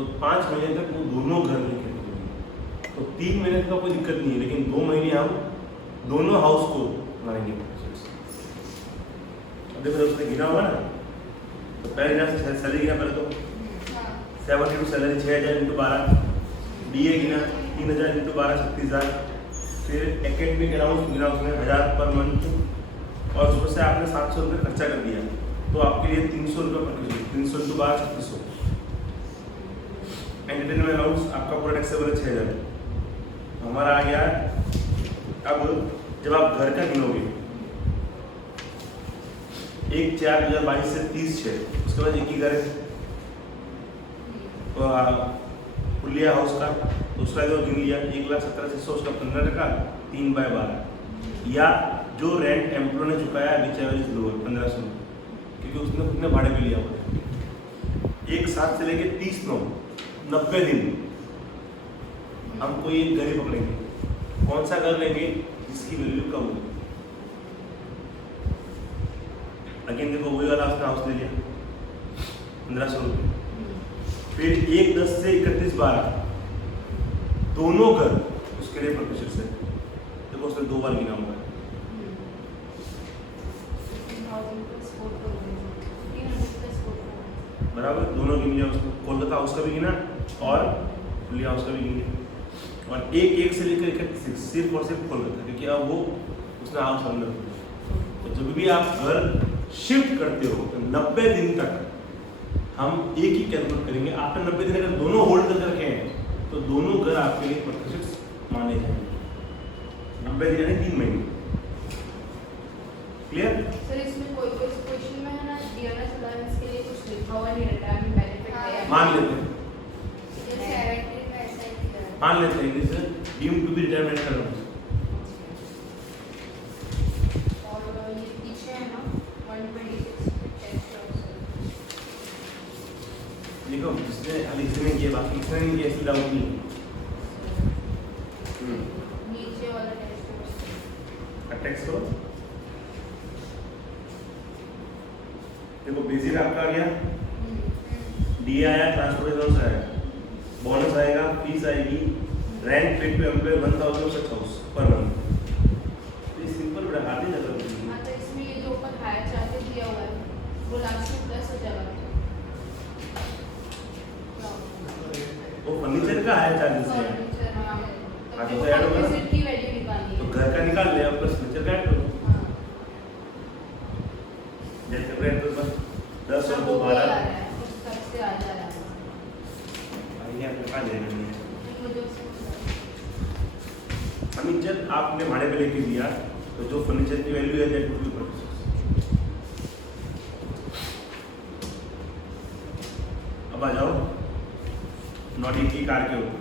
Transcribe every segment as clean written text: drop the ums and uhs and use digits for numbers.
तो 5 महीने तक वो दोनों घर में खेती होगी। तो 3 महीने का कोई दिक्कत नहीं है, लेकिन 2 महीने हम दोनों हाउस को मानेंगे। अब देखो उसने गिना होगा ना, तो पहले गिना सैलरी गिना, पहले तो 72 सैलरी 6000 इंटू 12, DA गिना 3000 इंटू 12 36,000, फिर एकेडमिक अलाउंस गिना उसने 1000 पर मंथ, और उसमें से आपने 700 रुपये खर्चा कर दिया, तो आपके लिए 300 रुपये प्रतिशत, 300 इंटू 12 3600। एंटरटेनमेंट अलाउंस आपका पूरा टैक्सेबल है 6000। हमारा आ गया। अब जब आप घर का गिनोगे 1/4/2022 से 30/6, उसके बाद एक ही घर है तो पुलिया हाउस का दूसरा जो गिन लिया 1,17,600, उसका 15%, 3/12, या जो रेंट एम्प्लॉय ने चुकाया विच एवर इज लोअर 1500, क्योंकि उसने कितने भाड़े पे लिया हुआ। एक साथ से लेके 30/9 90 दिन हम कोई एक घर ही पकड़ेंगे। कौन सा घर लेंगे जिसकी वैल्यू कम हो। अगेन देखो वही वाला उसने हाउस ले लिया 1500 रुपये, फिर 1/10 से 31/12 दोनों घर उसके लिए प्रतिशत से, देखो उसने 2 बार गिना हुआ है। बराबर, दोनों गिन लिया उसने, कोलकाता हाउस का भी गिना और पुलिया हाउस का भी गिन लिया, और 1 से लेकर 31 सिर्फ और सिर्फ कोलकाता, क्योंकि अब वो उसने हाउस अंदर। तो जब भी आप घर शिफ्ट करते हो तो 90 दिन तक हम एक ही कैलकुलेट करेंगे। आफ्टर 90 दिन अगर दोनों होल्ड कर रखे हैं तो दोनों घर आपके लिए प्रतिशत माने जाएंगे। 90 दिन यानी 3 महीने। क्लियर? सर इसमें कोई क्वेश्चन में है ना डियरनेस अलाउंस के लिए कुछ लिखा हुआ नहीं रहता है, बेनिफिट है मान लेते हैं, मान लेते हैं जैसे deem to be retirement allowance. और ये पीछे है ना 126 देखो जिसने लिखने किया, बाकी लिखने नहीं किया, ऐसी डाउट नहीं। नीचे वाला टेस्ट टेक्स्ट करो, देखो बेसिक आपका आ गया, डी आया, ट्रांसपोर्टेशन आया, बोनस आएगा, फीस आएगी, rent paid to employ 1000 per month. तो ये सिंपल बड़ा हाथ ही लगा। हाँ तो इसमें ये जो ऊपर हायर चार्जेस दिया हुआ है वो लास्ट में प्लस हो जाएगा। वो फर्नीचर का हायर चार्जेस है, फर्नीचर हाँ, बाकी तो तो ऐड होगा ना। फर्नीचर की वैल्यू निकालनी तो है। घर का निकाल लिया प्लस फर्नीचर का ऐड करो। हाँ जैसे रेंट पर 10 और वो 2 भी आ 12 रहा है, उस तक से आ जा रहा है। आइए आपके पास जाएंगे। मुझे उससे फर्नीचर आपने भाड़े पे लेके दिया तो जो फर्नीचर की वैल्यू है दैट वुड बी परचेज। अब आ जाओ नॉटी की कार के ऊपर।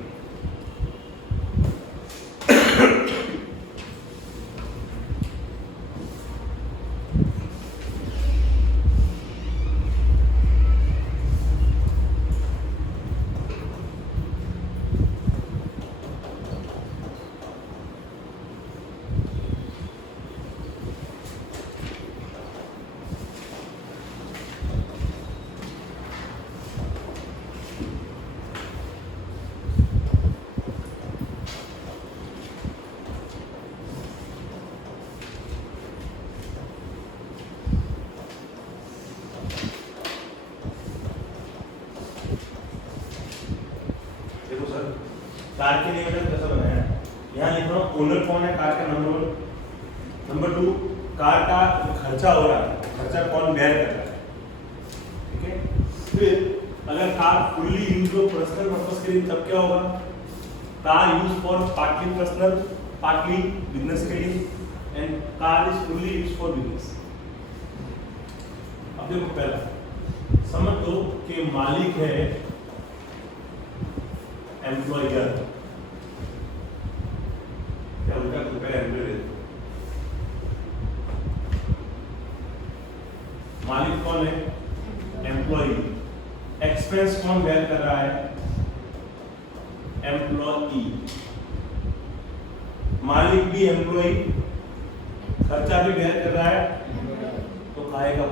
कार के लिए मैंने कैसा बनाया है, यहाँ लिख रहा हूँ ओनर कौन है कार का, नंबर 1। नंबर 2 कार का खर्चा हो रहा है, खर्चा कौन बेयर कर रहा है, ठीक है। फिर अगर कार फुल्ली यूज हो पर्सनल पर्पस के लिए तब क्या होगा, car use for partly personal partly business के लिए, and car is fully use for business. अब देखो पहला समझ दो कि मालिक है एम्प्लॉयर, क्या उनका तो पहले एम्प्लॉयर, मालिक कौन है एम्प्लॉय, एक्सपेंस कौन बेयर कर रहा है एम्प्लॉई, मालिक भी एम्प्लॉय खर्चा भी बेयर कर रहा है तो खाएगा।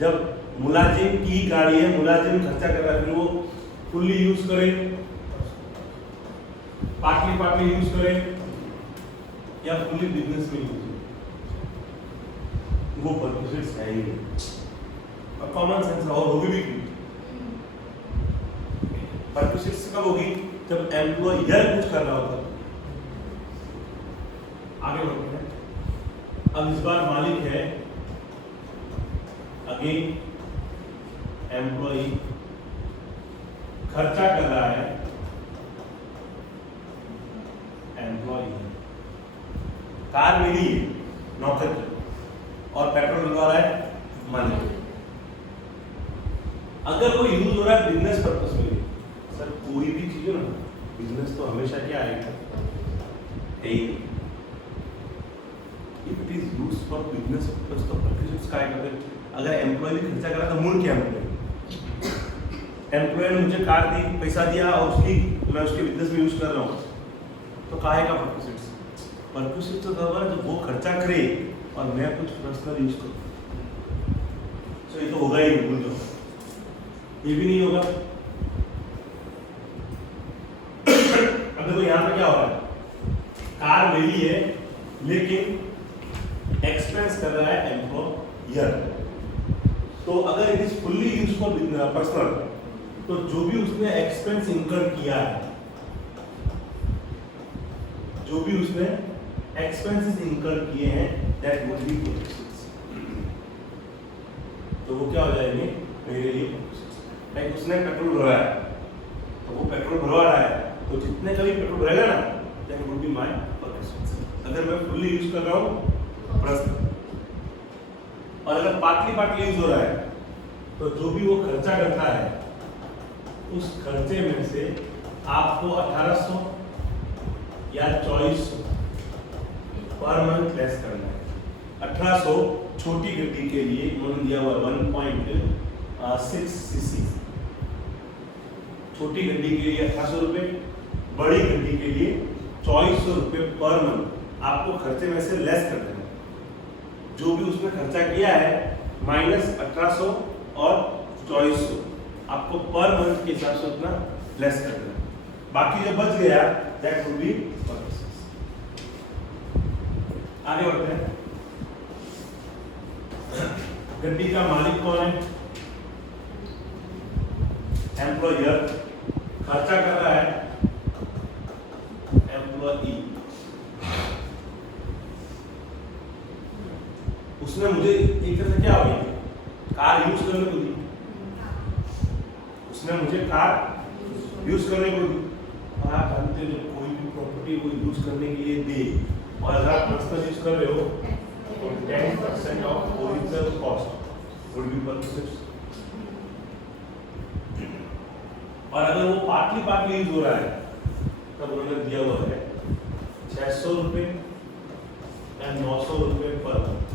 जब मुलाजिम की गाड़ी है, मुलाजिम खर्चा कर रहा है, फिर वो फुल्ली यूज करें, पार्टली यूज करें या फुल्ली बिजनेस में यूज करें, वो परक्यूसिट्स है ही नहीं। और कॉमन सेंस और होगी भी क्यों? परक्यूसिट्स कब होगी? जब एम्प्लॉयर कुछ कर रहा होता है। आगे बढ़ते हैं। अब इस बार मालिक है, अगेन एम्प्लॉई खर्चा कर रहा है, एम्प्लॉई कार मिली है नौकर की और पेट्रोल डलवा रहा है मालिक। अगर वो यूज हो रहा है बिजनेस पर्पस में, सर कोई भी चीज हो ना, बिजनेस तो हमेशा क्या आएगा, if it is use for business purpose तो परक्यूसिट्स का आएगा। अगर एम्प्लॉय भी खर्चा करा तो मूल क्या एम्प्लॉय ने मुझे कार दी, पैसा दिया और मैं उसके बिजनेस में यूज कर रहा हूँ, तो काहे का परक्यूसिट्स? परक्यूसिट्स तो तब है जब वो खर्चा करे और मैं कुछ पर्सनल यूज करूँ। तो ये तो होगा ही नहीं, भूल जाओ, ये भी नहीं होगा। अब देखो यहाँ पे क्या हो रहा है, कार मेरी है लेकिन एक्सपेंस कर रहा है एम्प्लॉयर। तो अगर it is fully use for personal, तो जो भी उसने एक्सपेंस इंकर किया है, जो भी उसने एक्सपेंसेस इंकर किए हैं, दैट वुड बी परक्यूसिट्स। तो वो क्या हो जाएंगे मेरे लिए परक्यूसिट्स। लाइक उसने पेट्रोल भरवाया, तो वो पेट्रोल भरवा रहा है, तो जितने का भी पेट्रोल भरेगा ना, दैट वुड बी माय परक्यूसिट्स। अगर मैं फुल्ली यूज कर रहा हूँ पर्सनल, और अगर पार्टली यूज हो रहा है, तो जो भी वो खर्चा करता है उस खर्चे में से आपको 1800 या 2400 पर मंथ लेस करना है। 1800 छोटी गड्डी के लिए उन्होंने दिया हुआ 1.6 सीसी, छोटी गड्डी के लिए 1800 रुपये, बड़ी गड्डी के लिए 2400 रुपये पर मंथ आपको खर्चे में से लेस करना है। जो भी उसने खर्चा किया है माइनस 1800 और 2400 आपको पर मंथ के हिसाब से उतना लेस करना है। बाकी जो बच गया दैट वुड बी परक्यूसिट्स। आगे बढ़ते हैं। गड्डी का मालिक कौन है? एम्प्लॉयर। खर्चा कर रहा है एम्प्लॉई। उसने मुझे एक तरह से क्या हो गया, कार यूज करने को दी, उसने मुझे कार यूज करने को दी। और आप जानते हो जब कोई भी प्रॉपर्टी को यूज करने के लिए दे और अगर आप पर्सनल यूज कर रहे हो तो 10% of original cost would be perquisites. और अगर वो पार्टली यूज हो रहा है, तब उन्होंने दिया हुआ है 600 रुपये या 900 रुपये पर मंथ।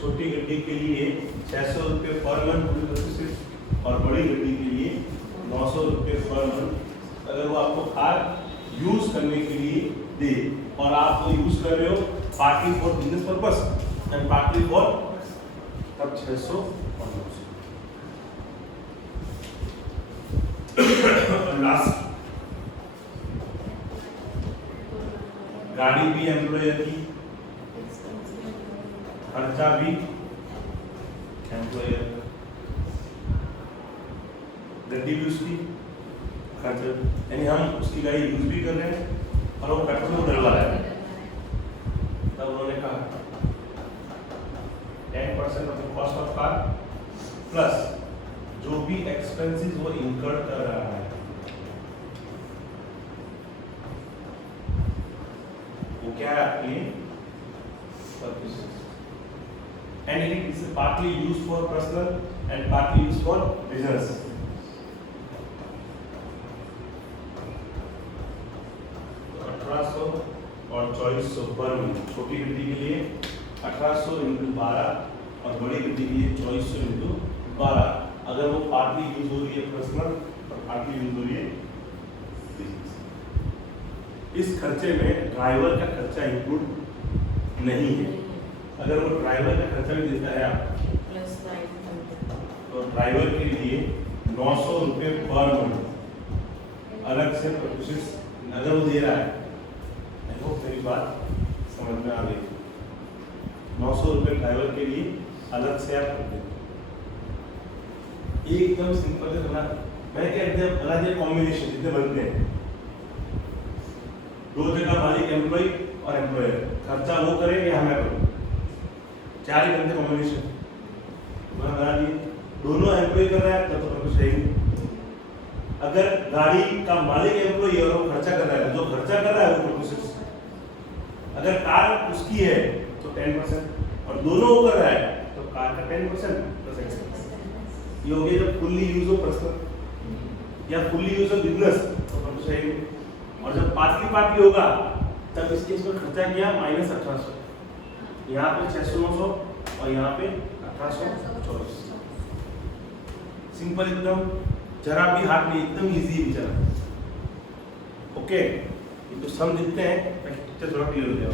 छोटी गड्डी के लिए 600 रुपये पर मंथ परक्यूसिट्स और बड़ी गड्डी के लिए 900 रुपये पर मंथ। अगर वो आपको कार यूज करने के लिए दे और आप वो यूज कर रहे हो partly for business purpose and partly for, तब 600 और 900। लास्ट, गाड़ी भी एम्प्लॉयर की, खर्चा भी एम्प्लॉयर, गड्डी भी उसकी, खर्चा, यानी हम उसकी गाड़ी यूज भी कर रहे हैं और वो पेट्रोल डलवा रहा है। तब उन्होंने कहा 10% of the cost of car plus जो भी एक्सपेंसेस वो इंकर कर रहा है, वो क्या है आपके लिए परक्यूसिट्स। And it is partly used for personal and partly used for business. तो 1800 और 2400 पर मंथ छोटी गड्डी के लिए 1800 × 12 और बड़ी गड्डी के लिए 2400 × 12। अगर वो पार्टली यूज हो रही है पर्सनल और पार्टली यूज हो रही है बिजनेस। इस खर्चे में ड्राइवर का खर्चा इंक्लूड नहीं है। अगर वो ड्राइवर का खर्चा भी देता है आप तो ड्राइवर के लिए 900 रुपये पर मंथ अलग से परक्यूसिस्ट अगर वो दे रहा है, देखो मेरी बात समझ में आ गई। 900 रुपये ड्राइवर के लिए अलग से आप कर देते, एकदम सिंपल है बना। मैंने क्या बना दिया कॉम्बिनेशन जितने बनते हैं, दो जगह मालिक एम्प्लॉय और एम्प्लॉयर, खर्चा वो करे या हमें करो, 4 ही बनते कॉम्बिनेशन बना दिए। दोनों एम्प्लॉय कर रहा है तो कुछ सही। अगर गाड़ी का मालिक एम्प्लॉय और वो खर्चा कर रहा है, जो खर्चा कर रहा है वो प्रोसेस। अगर कार उसकी है तो 10% और दोनों वो कर रहा है तो कार का 10% प्लस एक्सपेंस। ये हो गया जब फुल्ली यूज हो पर्सनल या फुल्ली यूज हो बिजनेस तो कुछ सही। और जब पार्टली होगा तब इसके इसमें खर्चा किया -1800, यहाँ पे 600-900 और यहाँ पे 1824। सिंपल एकदम, जरा भी हाथ नहीं, एकदम इजी बेचारा। ओके, ये तो सम लिखते हैं ताकि पिक्चर थोड़ा क्लियर हो जाए।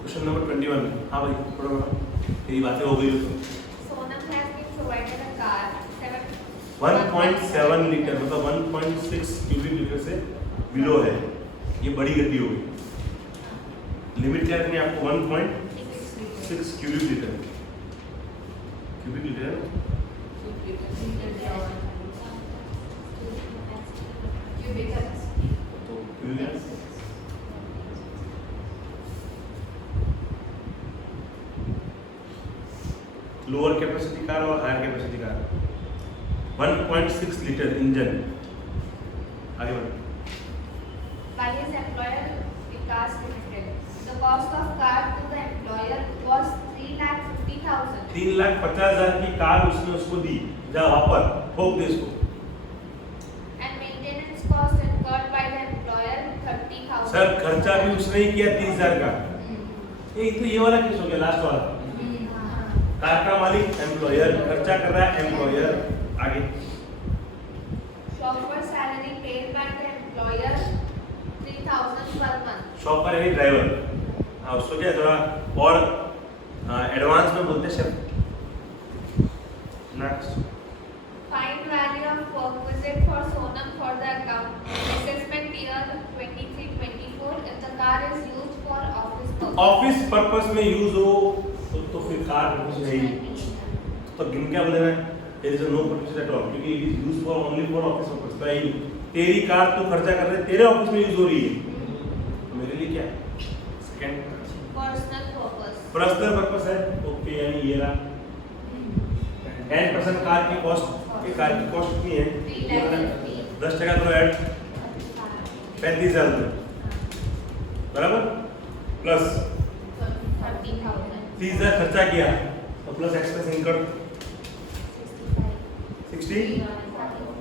Question number 21। हाँ भाई थोड़ा यही बातें हो गई हो तो। Sonam has been provided a car 1.7 litre मतलब 1.6 क्यूबिक लीटर से बिलो है, ये बड़ी गड्डी हो गई। लिमिट क्या रखनी है आपको? 1.6 क्यूबिक लीटर। क्यूबिक लीटर है तो क्यूबिक लोअर कैपेसिटी कार और higher capacity car. 1.6 litre engine. आगे बढ़ो। by his employer Vikas Limited. The cost of car to the employer was 3,50,000. 3,50,000 की कार उसने उसको दी, जा वहाँ पर ठोक दे इसको। And maintenance cost incurred by the employer 30,000. Sir खर्चा भी उसने ही किया 30,000 का। ये वाला केस हो गया, लास्ट वाला। कार का मालिक एम्प्लॉयर, खर्चा कर रहा है एम्प्लॉयर। आगे Chauffeur salary paid by the employer 3,000 per month. Shopper यानी ड्राइवर, हाँ उसको क्या थोड़ा और एडवांस में बोलते हैं chef. Next Find value of work visit for Sonam for the account assessment year 23-24 if the car is used for office purpose. Office purpose में यूज हो तो फिर कार पर्पस है ही, तो गिन क्या बोलेना है? There is no purpose at all, क्योंकि it is used for only for office purpose. तो ही तेरी कार तो खर्चा कर रहे तेरे ऑफिस में यूज हो रही है, तो मेरे लिए क्या? Second Personal purpose. Personal purpose है। ओके, यानी ये रहा 10% कार की कॉस्ट। ये कार की कॉस्ट कितनी है? 10% करो ऐड, 35,000 बराबर, प्लस 30,000. 30,000 खर्चा किया तो plus expense income 60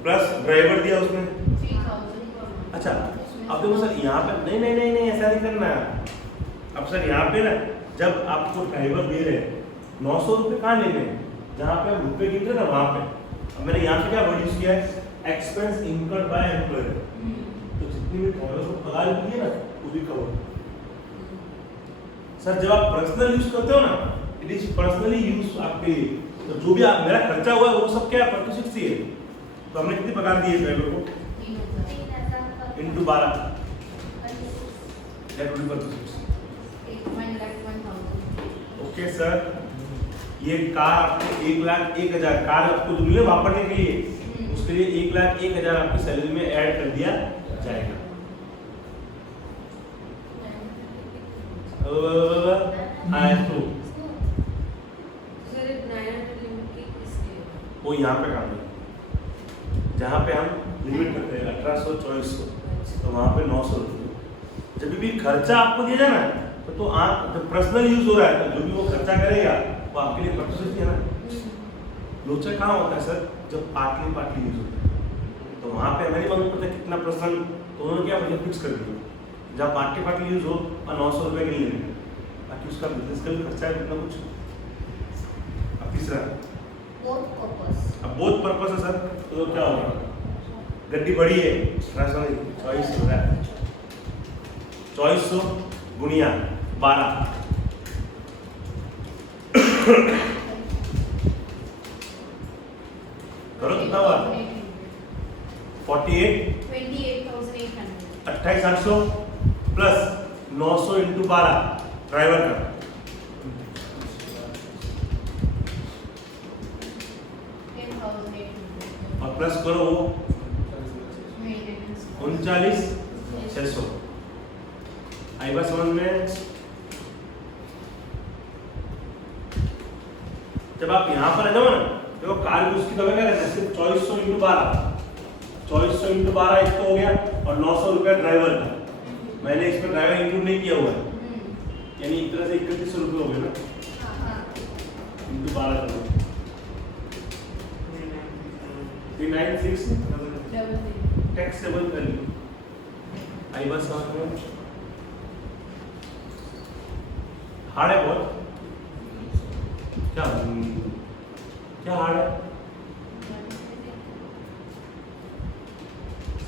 plus driver दिया उसने। 3,000. अच्छा अब देखो सर यहाँ पे नहीं ऐसा नहीं करना है। अब सर यहाँ पे ना जब आपको ड्राइवर दे रहे हैं 900 रुपये कहाँ लेने हैं, जहाँ पे हम रुपये गिनते ना वहाँ पे। अब मैंने यहाँ पे क्या वर्ड यूज किया है? Expense incurred by employer. तो जितनी भी ड्राइवर को पगार दी है ना वो भी कवर। सर जब आप पर्सनल यूज करते हो ना, इट इज पर्सनली यूज आपके लिए, तो जो भी आप मेरा खर्चा हुआ है वो सब क्या है? परक्यूसिस्ट ही है। तो हमने कितनी पगार दी है ड्राइवर को? 3,000 into 12 that will be perquisite. 1,01,000. Okay sir, ये कार आपको 1,01,000 कार आपको जो मिले वापरने के लिए, उसके लिए 1,01,000 आपकी सैलरी में ऐड कर दिया जाएगा। तो वो यहाँ पे काम है, जहाँ पे हम लिमिट करते हैं 1800-2400, तो वहाँ पे 900 रुपये। जब भी खर्चा आपको दिया जाए ना तो आप जब पर्सनल यूज हो रहा है तो जो भी वो खर्चा करेगा वो आपके लिए परक्यूसिस्ट है ना। लोचा कहाँ होता है सर? जब पार्टली यूज होता है तो वहाँ पे हमारी मालूम पड़ता है कितना पर्सनल, तो उन्होंने क्या मुझे फिक्स कर दिया जब पार्टली यूज हो और 900 रुपये के लिए, ताकि उसका बिजनेस का भी खर्चा है कितना कुछ। अब तीसरा Both purpose. अब बोथ पर्पस है सर, तो क्या होगा? गड्डी बड़ी है, 2400 हो रहा है, 2400 गुणिया 12 करो कितना हुआ 48 28,800 प्लस 900 इंटू 12 ड्राइवर का और प्लस करो वो 39,600 आई बात समझ में। जब आप यहाँ पर आ जाओ ना देखो कार की उसकी दवा क्या रहता है सिर्फ 2400 इंटू 12 एक तो हो गया और 900 रुपया ड्राइवर का, मैंने इसमें ड्राइवर इंक्लूड नहीं किया हुआ है, यानी एक तरह से 3100 रुपये हो गए ना इंटू 12 करो 396 टैक्सेबल वैल्यू आई बस समझ में। हार्ड है बहुत क्या क्या हार्ड है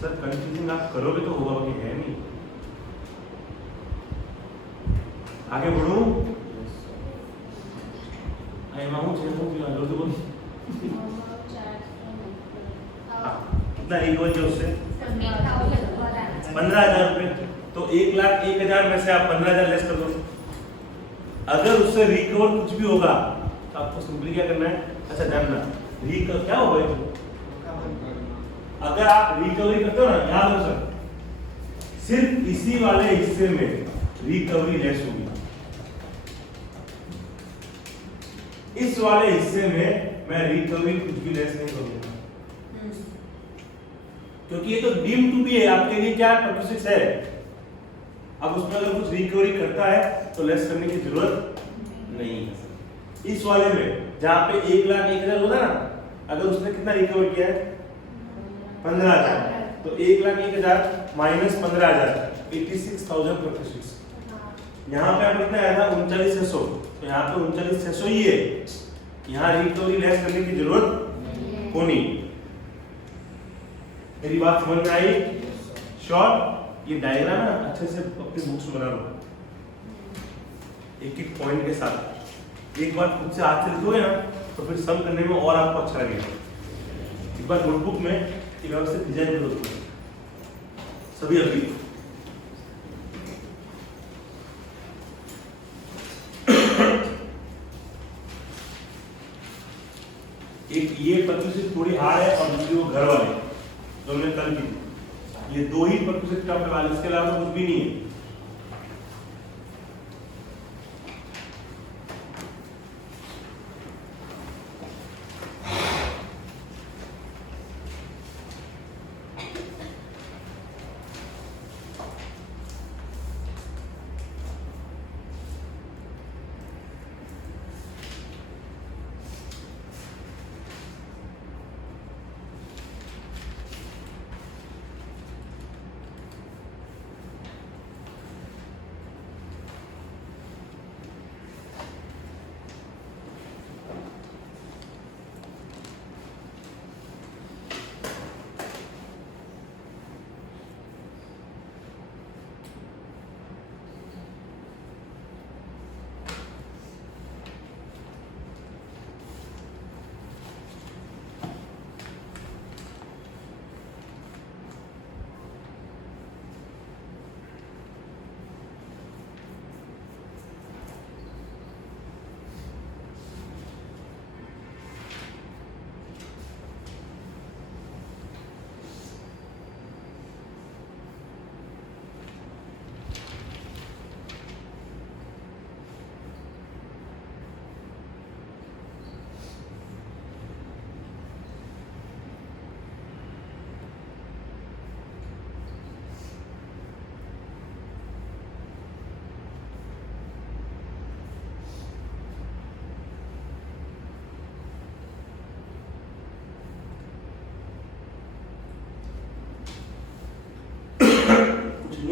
सर, कंफ्यूजिंग आप करोगे तो होगा कि है नहीं। आगे बढ़ूं आई माहू चेहरों की लो तो कितना इक्वल जो उससे 15,000 रुपए, तो 1,01,000 में से आप 15,000 लेस कर दो। अगर उससे रिकवर कुछ भी होगा तो आपको सिंपली क्या करना है, अच्छा जानना रिकवर क्या होगा, अगर आप रिकवरी करते हो ना याद हो सर सिर्फ इसी वाले हिस्से में रिकवरी लेस होगी, इस वाले हिस्से में मैं रिकवरी कुछ भी लेस नहीं करूंगा क्योंकि ये तो डीम टू बी है, आपके लिए क्या परमिसिक्स है। अब उसमें अगर कुछ रिकवरी करता है तो लेस करने की जरूरत नहीं है। इस वाले में जहां पे 1,01,000 होता ना, अगर उसने कितना रिकवर किया है 15,000, तो 1,01,000 माइनस 15,000 86,026। यहाँ पे आप कितना आया था 39,600, तो यहाँ पे 39,600 ही है, यहाँ रिकवरी लेस करने की जरूरत होनी। मेरी बात समझ में आई? शॉर्ट ये डायग्राम है अच्छे से अपनी बुक्स बना लो एक एक पॉइंट के साथ, एक बार खुद से हाथ से लिखोगे ना तो फिर सम करने में और आपको अच्छा लगेगा। एक बार नोटबुक में एक व्यवस्थित डिजाइन करो सभी अभी एक ये पद्धति थोड़ी हार्ड है और दूसरी वो घर वाले जो हमने कल की, ये दो ही पद्धति टफ वाले, इसके अलावा कुछ भी नहीं है।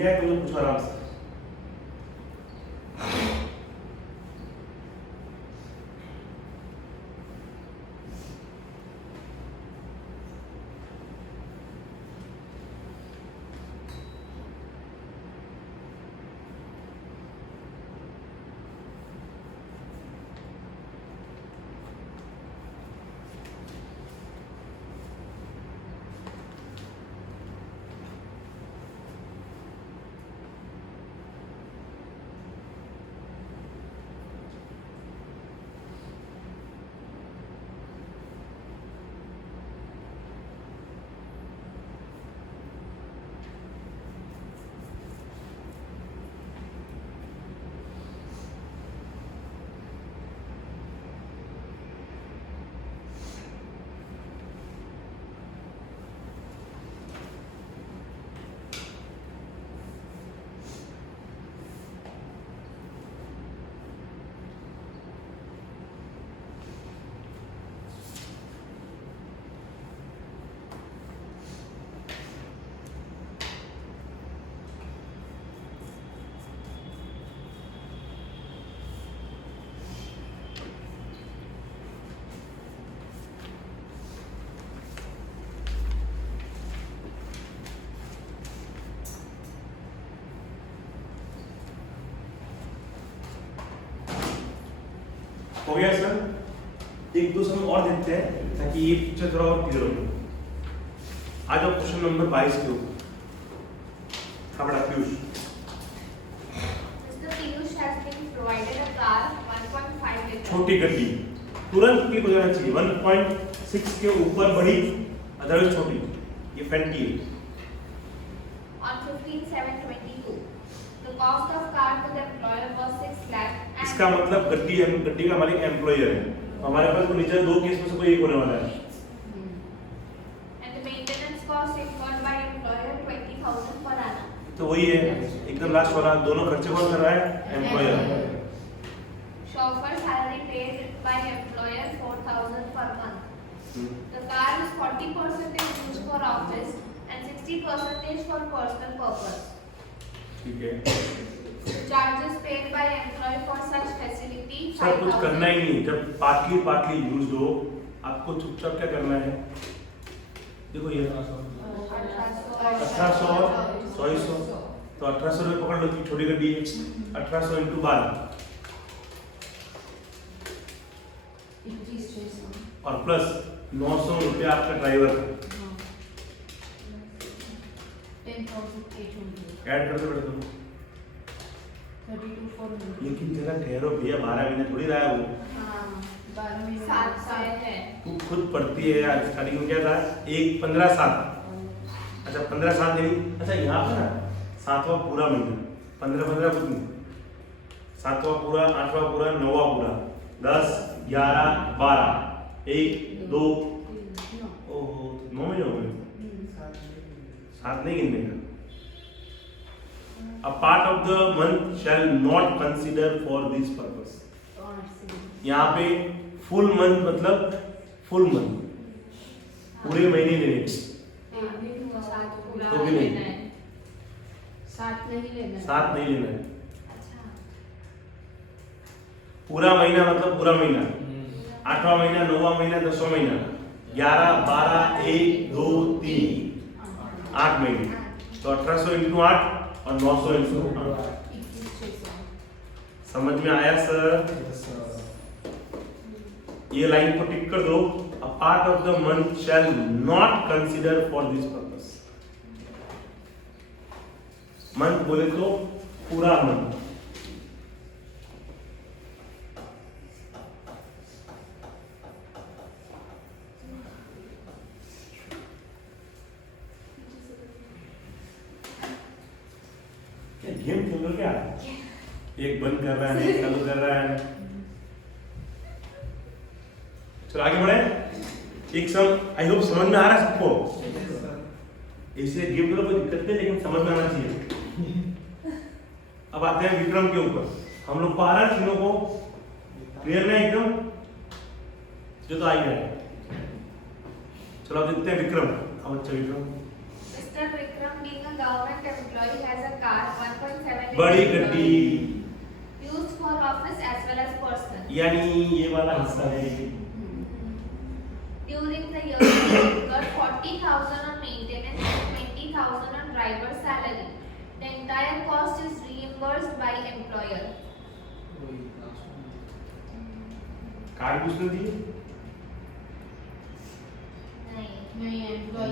है तो पूछो आराम से। हो गया सर? एक दो सम और देखते हैं ताकि ये पिक्चर थोड़ा और क्लियर हो। आज आप क्वेश्चन नंबर 22 के ऊपर। हाँ बड़ा Piyush. Mr. Piyush has been provided a car 1.5 liter. छोटी गड्डी तुरंत क्लिक हो जाना चाहिए। 1.6 के ऊपर बड़ी, अदरवाइज छोटी। ये फैंटी है। On 15/7/22, the cost of car to the employer was 6 lakh. इसका मतलब गड्डी का मालिक एम्प्लॉयर है। हमारे पास तो नीचे दो केस में से कोई एक होने वाला है। And the maintenance cost incurred by employer 20,000 per annum. तो वही है एकदम लास्ट वाला, दोनों खर्चे कौन कर रहा है? Employer. Chauffeur salary paid by employer 4,000 per month. The car is 40% used for office and 60% for personal purpose. ठीक है Charges paid by employee for such facility sir, कुछ करना ही नहीं। जब पार्टली यूज हो, आपको चुपचाप क्या करना है? देखो ये 1800 और 2400, तो 1800 रुपये पकड़ लो कि छोटी गड्डी है। 1800 × 12 और प्लस 900 रुपये आपका ड्राइवर। ऐड कर दो बेटा तुम। लेकिन जरा ठहरो भैया, 12 महीने थोड़ी रहा है वो। 7 है। तू खुद पढ़ती है। आज स्टार्टिंग में क्या था? 15/7। अच्छा 15/7 देनी। अच्छा यहाँ पे ना 7वां पूरा महीना, 15 कुछ नहीं, 7वां पूरा, 8वां पूरा, 9वां पूरा, 10 11 12 1 2 ओहो 9 महीने हो गए। 7 नहीं गिनने का। A part of the month shall not consider for this purpose. यहाँ पे फुल मंथ मतलब फुल मंथ, पूरे महीने लेने। तो भी नहीं, 7 नहीं लेना है। पूरा महीना मतलब पूरा महीना, 8वां महीना, 9वां महीना, 10वां महीना, 11 12 1 2 3 8 महीने। तो 1800 × 8 और 900 × 8। समझ में आया सर? ये लाइन को टिक कर दो। A part of the month shall not consider for this purpose. Month बोले तो पूरा मंथ। गेम खेल लो क्या? एक बंद कर रहा है, एक चालू कर रहा है। चलो आगे बढ़े। एक सम आई होप समझ में आ रहा है सबको। ऐसे गेम करो कोई दिक्कत नहीं, लेकिन समझ में आना चाहिए। अब आते हैं विक्रम के ऊपर। हम लोग पा रहे हैं तीनों को क्लियर में एकदम, जो तो आ गया है। चलो अब देखते हैं विक्रम। अब अच्छा Vikram, Mr. Vikram being a government employee has a car 1.7 बड़ी गड्डी used for office as well as personal. यानी ये वाला हिस्सा है। During the year, he incurred 40,000 on maintenance and 20,000 on driver's salary. The entire cost is reimbursed by employer. Card किसने दिए? नहीं, एम्प्लॉय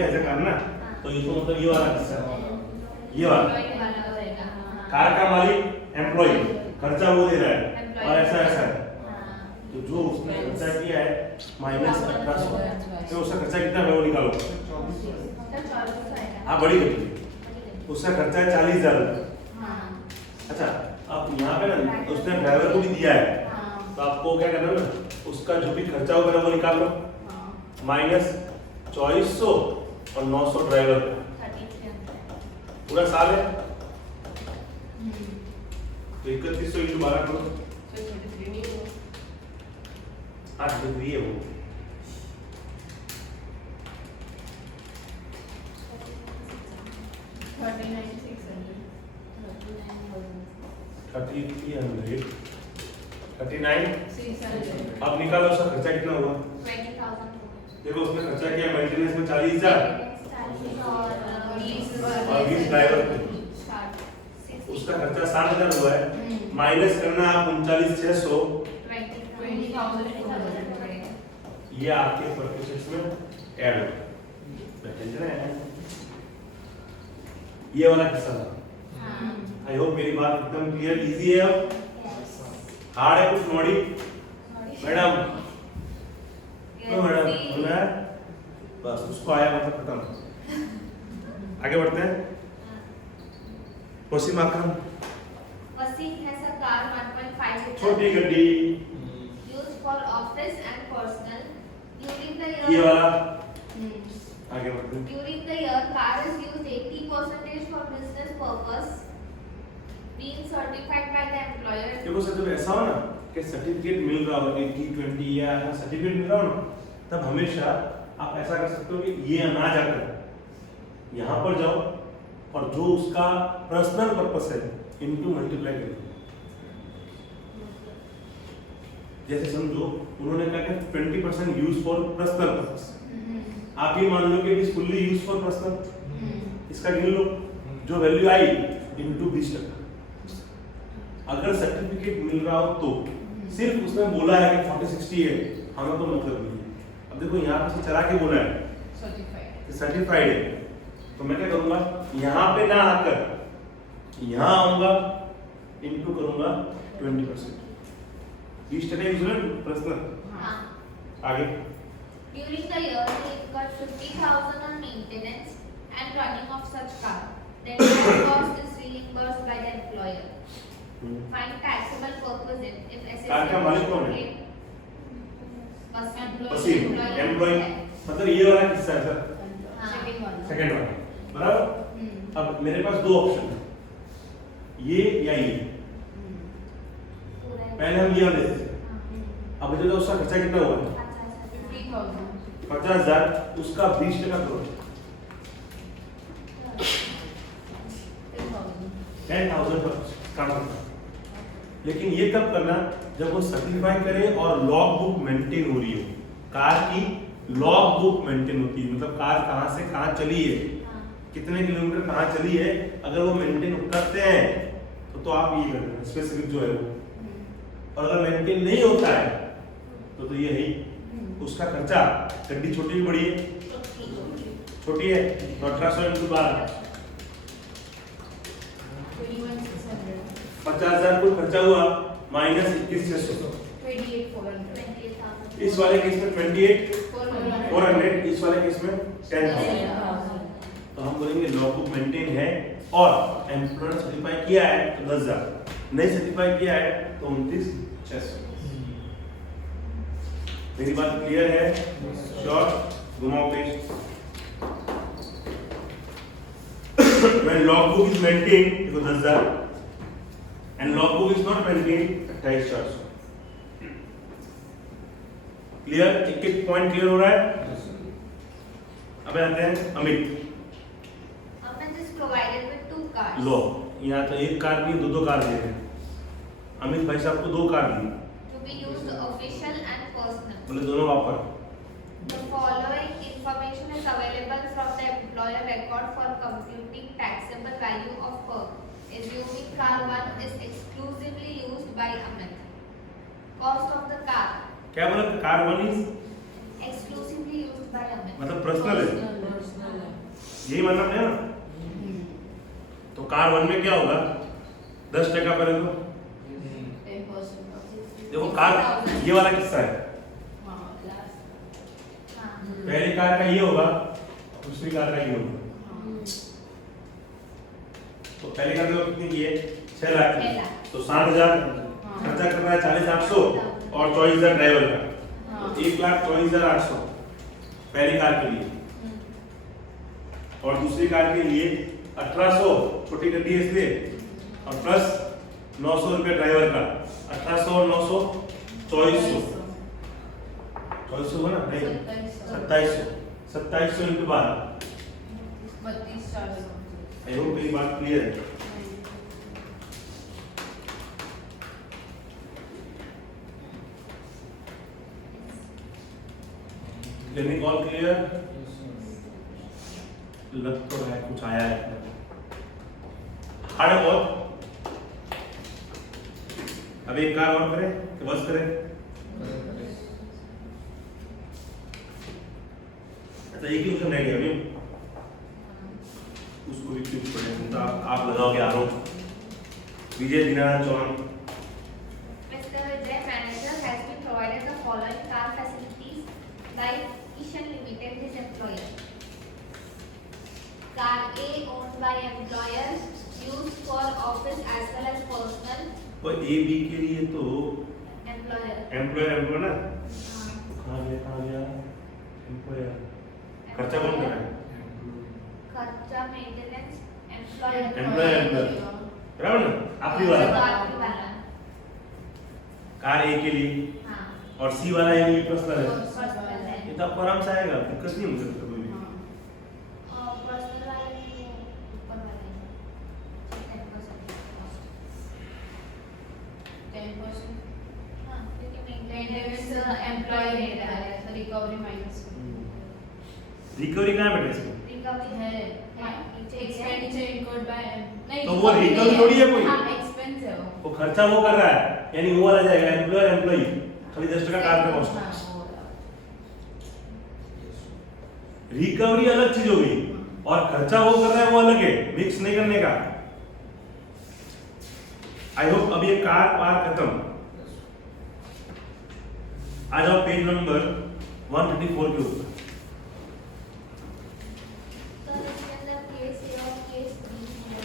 ऐसा करना। तो ये तो मतलब ये वाला हिस्सा, ये वाला employee वाला होएगा। हाँ। कार का मालिक एम्प्लॉय, खर्चा वो दे रहा है Employee। और ऐसा ऐसा है। हाँ। तो जो उसने खर्चा किया है माइनस 1800, तो उसका खर्चा कितना है वो निकालो। मतलब 2400 आएगा। हाँ बड़ी गड्डी, उसका खर्चा है 40,000। हाँ। अच्छा अब यहाँ पे ना उसने ड्राइवर को भी दिया है, हाँ। तो आपको क्या करना है ना, उसका जो भी खर्चा होगा वो निकाल लो। माइनस 2400 और 900 ड्राइवर का, 3300 पूरा साल है। तो 3100 × 12 करो। हाँ तो ये वो 3300 39। अब निकालो उसका खर्चा कितना हुआ। 20,000 देखो उसने खर्चा किया मेंटेनेंस में 40,000 और 20 ड्राइवर पे। उसका खर्चा 60,000 हुआ है, माइनस करना आप 39,600, 20,000 ये आपके परचेसेस में ऐड हो गया। ये वाला किस्सा था। आई होप मेरी बात एकदम क्लियर, इजी है। अब हार्ड है कुछ नोड़ी मैडम, तो मैडम बोला है बस उसको आया मतलब खत्म। आगे बढ़ते हैं। वसीम अकरम, Wasim has a car 1.5 liter छोटी गड्डी, used for office and personal. During the ये year, वाला आगे बढ़ते हैं। during the year, car is used 80% for business purpose, being certified by the employer. देखो सर, जब ऐसा हो ना कि सर्टिफिकेट मिल रहा हो, 80-20 या सर्टिफिकेट मिल रहा हो ना, तब हमेशा आप ऐसा कर सकते हो कि ये ना जाकर यहाँ पर जाओ और जो उसका पर्सनल पर्पस है इनटू मल्टीप्लाई कर दो। जैसे समझो उन्होंने कहा कि 20% यूज फॉर पर्सनल पर्पस, आप ये मान लो कि it is fully use for personal, इसका गिन लो जो वैल्यू आई इनटू 20%। अगर सर्टिफिकेट मिल रहा हो तो सिर्फ उसने बोला है कि 40-60 है, हमें तो मतलब नहीं है। अब देखो यहाँ पे चला के बोला है सर्टिफाइड है, तो मैं क्या करूंगा, यहाँ पे ना आकर यहाँ आऊंगा, इनटू करूंगा 20%, 20% यूजुअल पर्सनल। आगे During the year, he incurred 50,000 on maintenance and running of such car. Then that cost is reimbursed by the employer. Find taxable purpose if car का मालिक कौन है? वसीम, एम्प्लॉय। मतलब ये वाला किस्सा है सर, सेकंड वाला, बराबर। अब मेरे पास दो ऑप्शन है, ये या ये। पहले हम ये वाले लेते हैं। अब जो उसका खर्चा कितना हुआ है 50,000, उसका 20% करो 10,000 पर काम करना। लेकिन ये कब करना, जब वो सर्टिफाई करे और लॉग बुक मेंटेन हो रही हो। कार की लॉग बुक मेंटेन होती है, मतलब कार कहाँ से कहाँ चली है, कितने किलोमीटर कहाँ चली है, अगर वो मेंटेन करते हैं तो आप ये करना स्पेसिफिक जो है वो। और अगर मेंटेन नहीं होता है तो ये है उसका खर्चा। गड्डी छोटी भी बड़ी है, छोटी है तो 1800 इंटू 12, 50,000 कुल खर्चा हुआ माइनस 21,600। इस वाले केस में 28,400, इस वाले केस में 10,000। तो हम बोलेंगे लॉग बुक मेंटेन है और एम्प्लॉयर सर्टिफाई किया है तो 10,000, नहीं सर्टिफाई किया है तो 29,600। मेरी बात क्लियर है? श्योर? घुमाओ page. When logbook is maintained, देखो 10,000, and logbook is not maintained, 28,400। Clear? एक एक पॉइंट क्लियर हो रहा है? अब आते हैं Amit. Amit is provided with 2 cars. लो, यहाँ तो एक कार नहीं, दो कार दे रहे हैं। अमित भाई साहब को 2 car the, To be used official and personal. बोले दोनों वापर। The following information is available from the employer record for computing taxable value of PER. Assuming car 1 is exclusively used by Amit. Cost of the car क्या बोला? Car 1 is exclusively used by Amit. मतलब personal है, यही मतलब है ना। तो car 1 में क्या होगा, 10% पर है। देखो कार ये वाला किस्सा है, पहली कार का ये होगा, दूसरी कार का ये होगा। तो पहली कार का कितनी की है 6 लाख की, तो 60,000 खर्चा कर रहा है, 40,800 और 24,000 ड्राइवर का, तो 1,24,800 पहली कार के लिए। और दूसरी कार के लिए 1,800 छोटी गड्डी है इसलिए, और प्लस 900 रुपये ड्राइवर का, 1,800 और 900 2400 हुआ ना, नहीं 2700 इंटू 12। आई होप मेरी बात क्लियर है। Clinic all clear? लग तो है कुछ आया है, हार्ड है बहुत। अब एक कार और करें कि बस करें? अच्छा एक ही क्वेश्चन रह गया अभी, उसको भी क्लिक करें तो आप लगाओगे आरोप। विजय Dinanath Chauhan. Mr. Vijay, manager has been provided the following car facilities by Ishan Limited, his employer. Car A owned by employer, used for office as well as personal. और ए बी के लिए तो Employer. एम्प्लॉयर ना, हाँ. कहाँ गया employer. खर्चा कौन कर रहा है? खर्चा मेंटेनेंस एम्प्लॉयर. एम्प्लॉयर बराबर ना, आखिरी वाला आखिरी वाला. कार ए के लिए हाँ. और सी वाला ए के लिए पर्सनल है। पर्सनल है. ये तो आपको आराम से आएगा, दिक्कत नहीं हो सकता कोई भी। और पर्सनल वाले में ऊपर वाले में 10% कॉस्ट. 10%. हाँ, क्योंकि मेंटेनेंस मेंटेनेंस एम्प्लॉय दे रहा है, तो रिकवरी माइनस रिकवरी कहाँ है बेटा इसमें? रिकवरी है. एक्सपेंडिचर इनकर्ड बाय नहीं, तो वो रिकवरी थोड़ी है कोई। हाँ, एक्सपेंस है वो. वो खर्चा वो कर रहा है, यानी वो वाला जाएगा एम्प्लॉयर एम्प्लॉई, खाली 10% कार पे कॉस्ट। हाँ, वो वाला. रिकवरी अलग चीज हो गई और खर्चा वो कर रहा है वो अलग है, मिक्स नहीं करने का। आई होप अब ये कार पार खत्म। आ जाओ पेज नंबर 134 के ऊपर। तो इसके अंदर केस ए और केस बी है.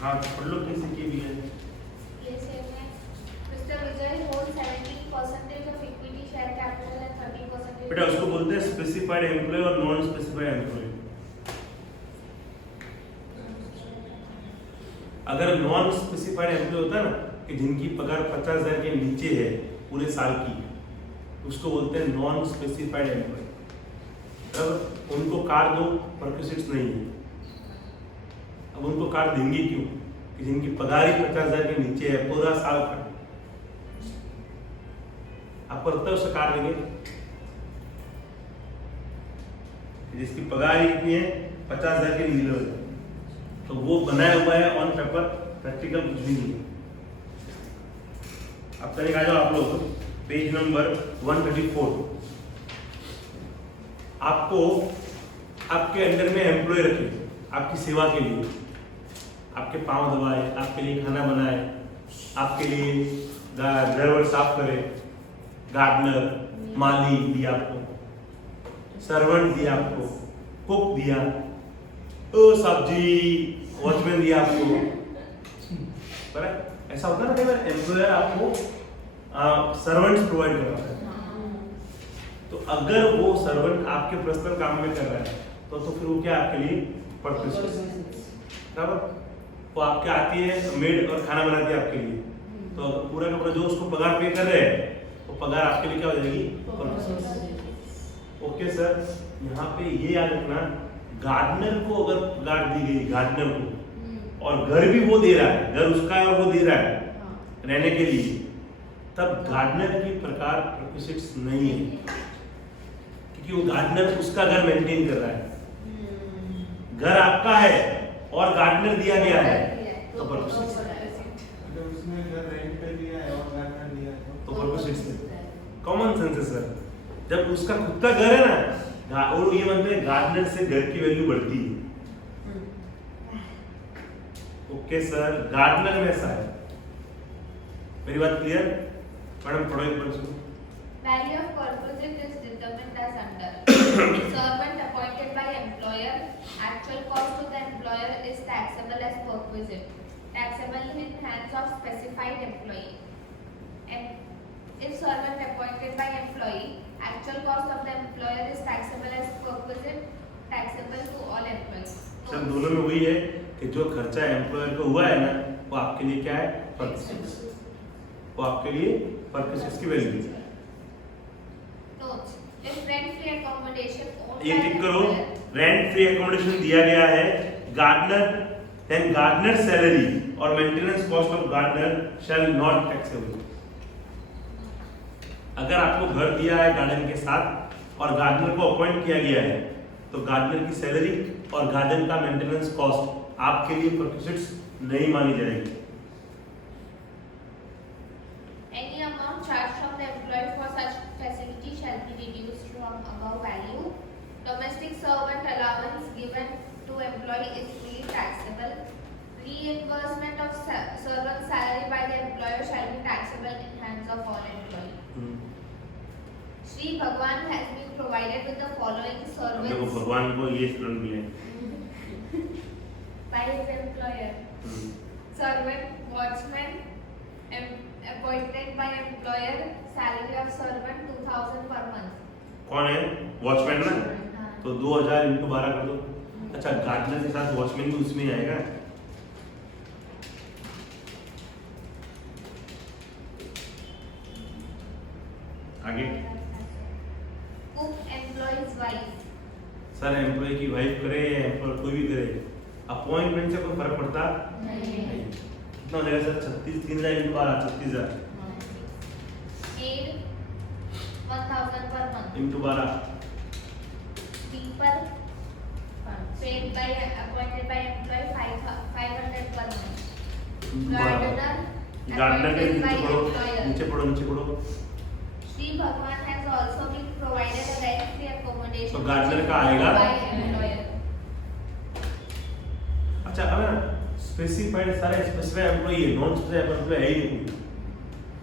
हाँ पढ़ लो कैसे के भी है। केस ए में mister Vijay hold 17% of equity share capital and 30% बेटा उसको बोलते हैं स्पेसिफाइड एम्प्लॉय और नॉन स्पेसिफाइड एम्प्लॉय। अगर नॉन स्पेसिफाइड एम्प्लॉय होता है ना कि जिनकी पगार 50,000 के नीचे है पूरे साल की, उसको बोलते हैं नॉन स्पेसिफाइड एम्प्लॉय। अब उनको कार दो, परक्विजिट्स नहीं है। अब उनको कार देंगे क्यों? कि जिनकी पगार ही 50,000 के नीचे है पूरा साल का। आपको लगता है उससे कार देंगे? जिसकी पगार ही इतनी है 50,000 के नीचे है, तो वो बनाया हुआ है ऑन पेपर, प्रैक्टिकल कुछ भी नहीं है। अब तक आ जाओ आप लोग पेज नंबर 134। आपको आपके अंडर में एम्प्लॉय रखे आपकी सेवा के लिए, आपके पांव दबाए, आपके लिए खाना बनाए, आपके लिए घर वर साफ करे, गार्डनर, माली दिया आपको, सर्वेंट दिया आपको, कुक दिया, सब्जी, वॉचमैन दिया आपको। बराबर ऐसा होता है ना, कई बार एम्प्लॉयर आपको सर्वेंट्स प्रोवाइड करता है। तो अगर वो सर्वेंट आपके पर्सनल काम में कर रहा है तो फिर वो क्या आपके लिए परक्विजिट, बराबर। वो आपके आती है मेड और खाना बनाती है आपके लिए, तो पूरा का पूरा जो उसको पगार पे कर रहे हैं वो पगार आपके लिए क्या हो जाएगी? परक्विजिट। ओके सर, यहाँ पे ये याद रखना, गार्डनर को अगर पगार दी गई, गार्डनर को, और घर भी वो दे रहा है, घर उसका है और वो दे रहा है रहने के लिए, तब गार्डनर की प्रकार परक्विजिट्स नहीं है, क्योंकि वो गार्डनर उसका घर मेंटेन कर रहा है। घर आपका है और गार्डनर दिया गया है तो परक्विजिट्स, अगर उसने घर रेंट पे लिया है और गार्डनर लिया है तो परक्विजिट्स कॉमन सेंस है सर। जब उसका खुद का घर है ना, और ये मानते हैं गार्डनर से घर की वैल्यू बढ़ती है। ओके सर, गार्डनर में ऐसा है। मेरी बात क्लियर? मैडम पढ़ो एक बार सुनो। Value of perquisite is determined as under. Servant appointed by employer. Actual cost to the employer is taxable as perquisite. Taxable in hands of specified employee. And if servant appointed by employee, actual cost of the employer is taxable as perquisite, taxable to all employees. Sir दोनों में वही है कि जो खर्चा employer को हुआ है ना, वो आपके लिए क्या है? परक्विजिट्स। वो आपके लिए परक्विजिट्स की वैल्यू है। Notes. If rent-free accommodation owned ये by टिक करो, employer, रेंट फ्री एकोमोडेशन दिया गया है, गार्डनर, देन गार्डनर सैलरी और maintenance cost of gardener shall not taxable. अगर आपको घर दिया है गार्डन के साथ और गार्डनर को अपॉइंट किया गया है, तो गार्डनर की सैलरी और गार्डन का मेंटेनेंस कॉस्ट आपके लिए परक्विजिट्स नहीं मानी जाएगी। servant salary by the employer shall be taxable in hands of all employees. Shri Bhagwan has been provided with the following अब देखो servants भगवान को ये स्टूडेंट मिले by his employer. Servant, watchman, appointed by employer, salary of servant 2000 per month. कौन है? Watchman ना, तो 2000 इंटू 12 कर दो। अच्छा, गार्डनर के साथ वॉचमैन भी उसमें ही आएगा। आगे Cook, employee's wife. Sir employ की वाइफ करे या एम्प्लॉय कोई भी करे, अपॉइंटमेंट से कोई फर्क पड़ता नहीं। कितना हो जाएगा sir? 36 3000 into 12 36000 Maid, 1000 per month. Into 12 Sweeper, paid by appointed by employee 500 per month. Into 12 Gardener, gardener के appointed by नीचे पढ़ो, employer. नीचे पढ़ो, नीचे पढ़ो। Shri Bhagwan has also been provided a rent-free accommodation. तो gardener का आएगा? by employer. अच्छा, अब ना स्पेसिफाइड सारे स्पेसिफाइड एम्प्लॉय है, नॉन स्पेसिफाइड एम्प्लॉय है ही नहीं,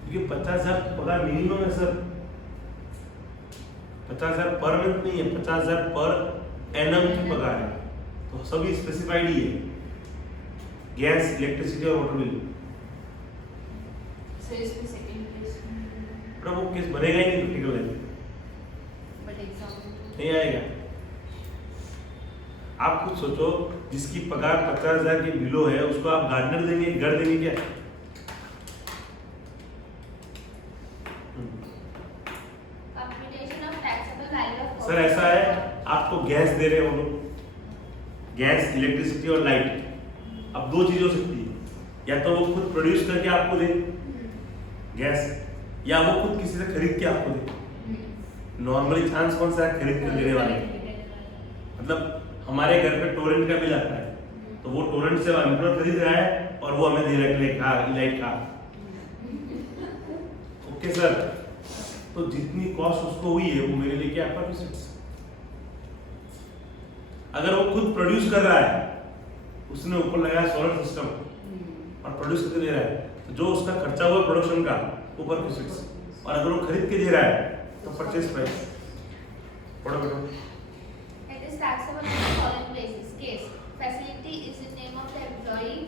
क्योंकि 50,000 पगार मिनिमम है सर। 50,000 पर मंथ नहीं है, 50,000 पर एनम की पगार है, तो सभी स्पेसिफाइड ही है। गैस, इलेक्ट्रिसिटी और वाटर बिल, So इसमें second place पर वो केस बनेगा ही नहीं प्रैक्टिकल है, but exam नहीं आएगा। आप खुद सोचो, जिसकी पगार 50,000 के बिलो है, उसको आप गार्डनर देंगे, घर देंगे क्या? Computation of taxable value of sir ऐसा है, आपको गैस दे रहे हो लोग, गैस, इलेक्ट्रिसिटी और लाइट। अब दो चीज हो सकती है, या तो वो खुद प्रोड्यूस करके आपको दे गैस, या वो खुद किसी से खरीद के आपको दे। नॉर्मली चांस कौन सा है? खरीद कर देने वाले। मतलब हमारे घर पे टोरेंट का बिल आता है, तो वो टोरेंट से एम्प्लॉयर खरीद रहा है और वो हमें दे रहा है लाइट का। ओके सर, तो जितनी कॉस्ट उसको हुई है वो मेरे लिए क्या परसेंट। अगर वो खुद प्रोड्यूस कर रहा है, उसने ऊपर लगाया सोलर सिस्टम और प्रोड्यूस करके दे रहा है, तो जो उसका खर्चा हुआ प्रोडक्शन का ऊपर फिक्स, और अगर वो खरीद के दे रहा है तो परचेज प्राइस। पढ़ो बेटा। It is taxable in the following places. Case, facility is in name of the employee.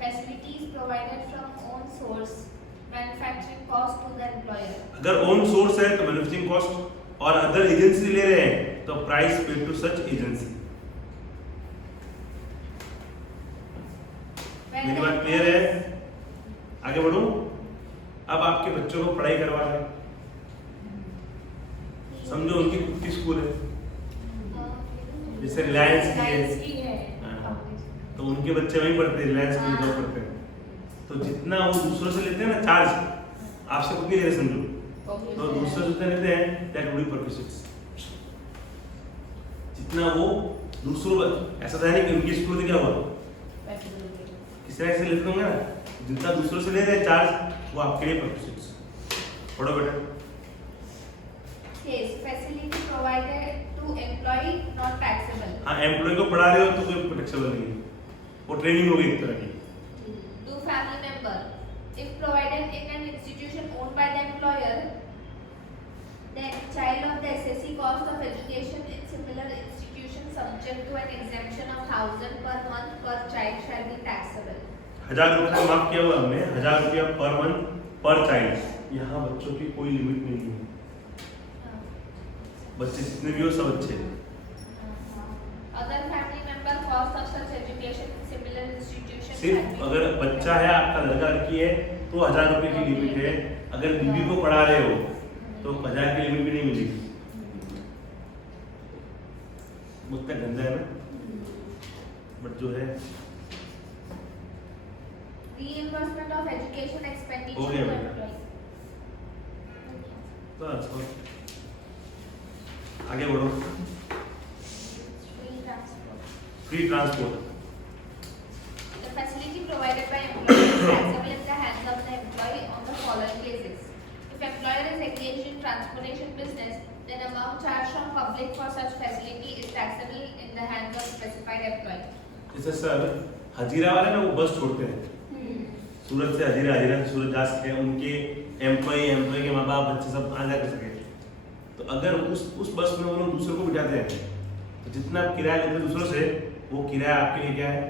Facility is provided from own source. Manufacturing cost to the employer. अगर ओन सोर्स है तो मैन्युफैक्चरिंग कॉस्ट, और other agency ले रहे हैं तो price paid to such agency. मेरी बात क्लियर है? आगे बढ़ूं? अब आपके बच्चों को पढ़ाई करवा रहे हैं, समझो उनकी खुद की स्कूल है, जैसे रिलायंस की है, तो उनके बच्चे वहीं पढ़ते हैं, रिलायंस में जॉब करते हैं, तो जितना वो दूसरों से लेते हैं ना चार्ज, आपसे खुद नहीं ले रहे समझो, तो दूसरे जितने लेते हैं दैट वुड बी परसेंटेज। जितना वो दूसरों, ऐसा था नहीं कि उनकी स्कूल में क्या हुआ, किस तरह से लेते होंगे ना, जितना दूसरों से ले रहे हैं चार्ज, वो आपके लिए परसेंटेज। पढ़ो बेटा। Case, facility provided to employee not taxable. हाँ, एम्प्लॉय को पढ़ा रहे हो तो कोई टैक्सेबल नहीं है, वो ट्रेनिंग होगी एक तरह की। To family member, if provided in an institution owned by the employer, the child of the SSC cost of education in similar institution subject to an exemption of 1000 per month per child shall be taxable. 1000 रुपये का माफ किया हुआ हमने, 1000 रुपया पर month per child. यहाँ बच्चों की कोई लिमिट नहीं है, बच्चे जितने भी हो सब अच्छे। Other family member cost of such education in similar institution shall सिर्फ be. अगर बच्चा है, आपका लड़का लड़की है, तो 1000 रुपये की लिमिट है। अगर बीबी को पढ़ा रहे हो तो 1000 की लिमिट भी नहीं मिलेगी। मुझसे गंजा है ना, बट जो है Reimbursement of education expenditure हो गया to बेटा। employee. बस आगे बढ़ो। Free transport. Free transport, The facility provided by employer is taxable in the hands of the employee on the following basis. If employer is engaged in transportation business, then amount charged from public for such facility is taxable in the hands of specified employee. जैसे sir Hazira वाले ना वो बस छोड़ते हैं, सूरत से हजीरा, हजीरा से सूरत जा सके, उनके एम्प्लॉय के माँ बाप बच्चे सब आ जा कर सके। तो अगर उस बस में वो लोग दूसरों को बिठाते हैं तो जितना आप किराया लेते हैं दूसरों से, वो किराया आपके लिए क्या है?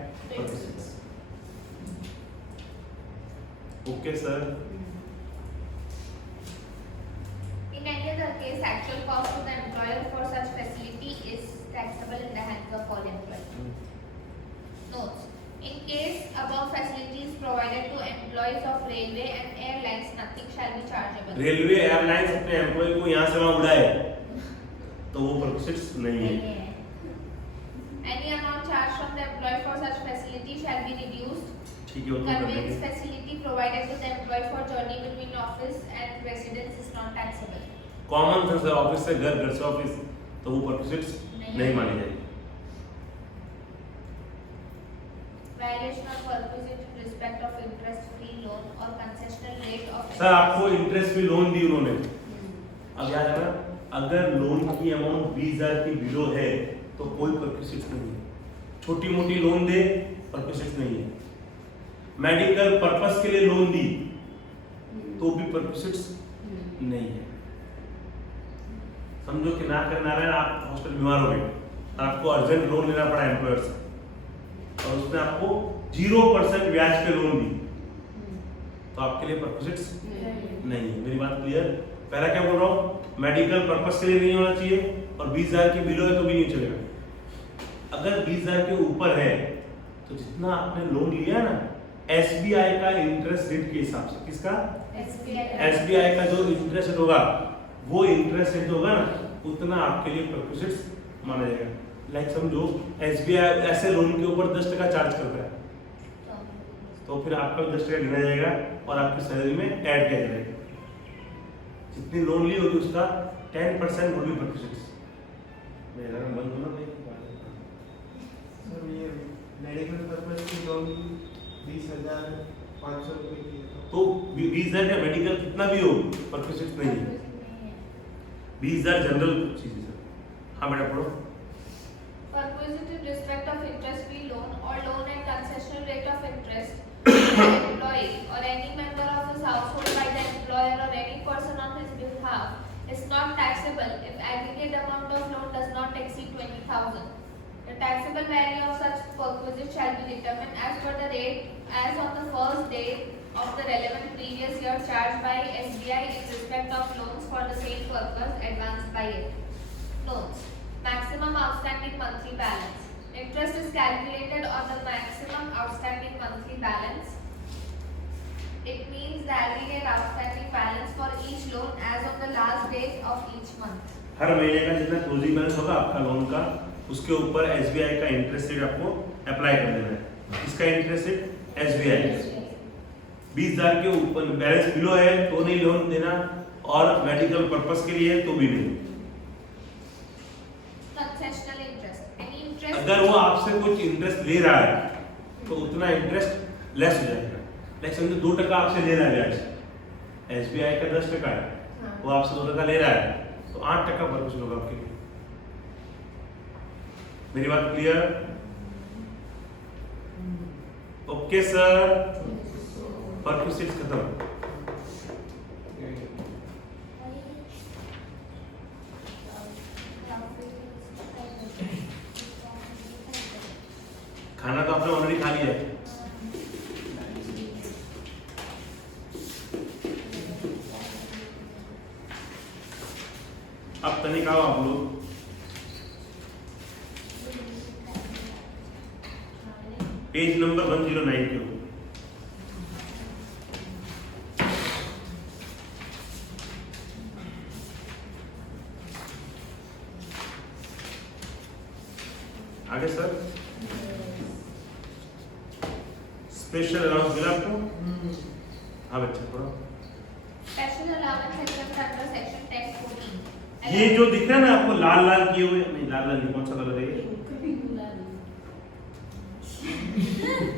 Okay sir. In any other case, actual cost to the employer for such facility is taxable in the hands of all employees. Notes: in case above facility is provided to employees of railway and airlines, nothing shall be chargeable. Railway airlines अपने employ को यहाँ से वहाँ उड़ाए तो वो permitted नहीं है। Any amount charged from the employer for such facility shall be reduced. ठीक है, वो तो कर Conveyance देंगे। facility provided to the employee for journey between office and residence is not taxable. Common sense है, ऑफिस से घर, घर से ऑफिस, तो वो परमिटेड नहीं मानी जाएगी। Violation of perquisite in respect of interest-free loan or concessional rate of. Sir आपको इंटरेस्ट फ्री लोन दी उन्होंने, अब याद है ना, अगर लोन की अमाउंट 20,000 की बिलो है तो कोई परमिटेड नहीं है। छोटी मोटी लोन दे, परमिटेड नहीं है। मेडिकल पर्पस के लिए लोन दी तो भी परमिटेड नहीं है। समझो कि नारायण आप हॉस्पिटल बीमार हो गए और आपको अर्जेंट लोन लेना पड़ा एम्प्लॉयर से और उसने आपको 0% ब्याज पे लोन दी तो आपके लिए परमिटेड नहीं है। मेरी बात क्लियर? पहला क्या बोल रहा हूँ, मेडिकल पर्पस के लिए नहीं होना चाहिए और 20,000 की बिलो है तो भी नहीं चलेगा। अगर 20,000 के ऊपर है तो जितना आपने लोन लिया है ना, एसबीआई का इंटरेस्ट रेट के हिसाब से, किसका? एसबीआई का जो इंटरेस्ट रेट होगा, वो इंटरेस्ट रेट होगा ना, उतना आपके लिए परमिटेड माना जाएगा। लाइक समझो एसबीआई ऐसे लोन के ऊपर 10% चार्ज करता है तो फिर आपका 10% गिना जाएगा और आपकी सैलरी में ऐड किया जाएगा। जितनी लोन ली होगी उसका 10% वो भी परमिटेड। मेरा मन तो ना सर ये मेडिकल पर्पस की लोन 20,500 रुपए की है तो 20,000 का मेडिकल कितना भी हो परमिटेड नहीं है। 20,000 जनरल चीज है सर। हाँ बेटा पढ़ो। Perquisite in respect of interest-free loan or loan at concessional rate of interest to the employee or any member of his household by the employer or any person on his behalf is not taxable if aggregate amount of loan does not exceed 20,000. The taxable value of such perquisite shall be determined as per the rate as on the first day of the relevant previous year charged by SBI in respect of loans for the same purpose advanced by it. Notes: maximum outstanding monthly balance. Interest is calculated on the maximum outstanding monthly balance. It means the aggregate outstanding balance for each loan as of the last date of each month. हर महीने का जितना closing balance होगा आपका loan का, उसके ऊपर SBI का interest rate आपको अप्लाई कर देना है। इसका इंटरेस्ट रेट एसबीआई 20,000 के ऊपर बैलेंस बिलो है तो नहीं लोन देना और मेडिकल पर्पस के लिए है तो भी नहीं। Concessional interest. Any interest. अगर वो आपसे कुछ इंटरेस्ट ले रहा है तो उतना इंटरेस्ट लेस हो जाएगा। लाइक समझो 2% आपसे ले रहा है ब्याज, एसबीआई का 10% है, वो आपसे 2% ले रहा है तो 8% परमिटेड होगा आपके लिए। मेरी बात क्लियर? ओके सर, परमिटेड खत्म। खाना तो आपने ऑलरेडी खा लिया है। अब तनिक आओ आप लोग पेज नंबर 109 के ऊपर। आगे सर, स्पेशल अलाउंस मिला आपको? हाँ बच्चे पढ़ो। Special allowance exempt under section 1014. ये जो दिख रहा है ना आपको लाल लाल किए हुए, नहीं लाल लाल नहीं, कौन सा कलर है ये?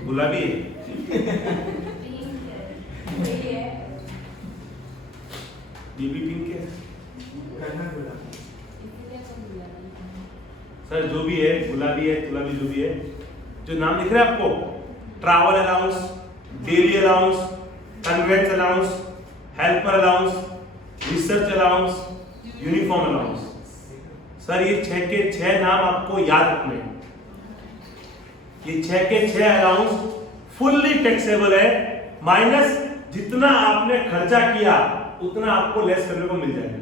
गुलाबी है। बेबी पिंक है सर, जो भी है गुलाबी है, गुलाबी जो भी है, जो नाम दिख रहा है आपको, travel allowance daily allowance, convince allowance, helper allowance, research allowance, uniform allowance. Sir ये 6 के 6 नाम आपको याद रखने हैं। ये 6 के 6 अलाउंस फुल्ली टैक्सेबल है, माइनस जितना आपने खर्चा किया उतना आपको लेस करने को मिल जाएगा।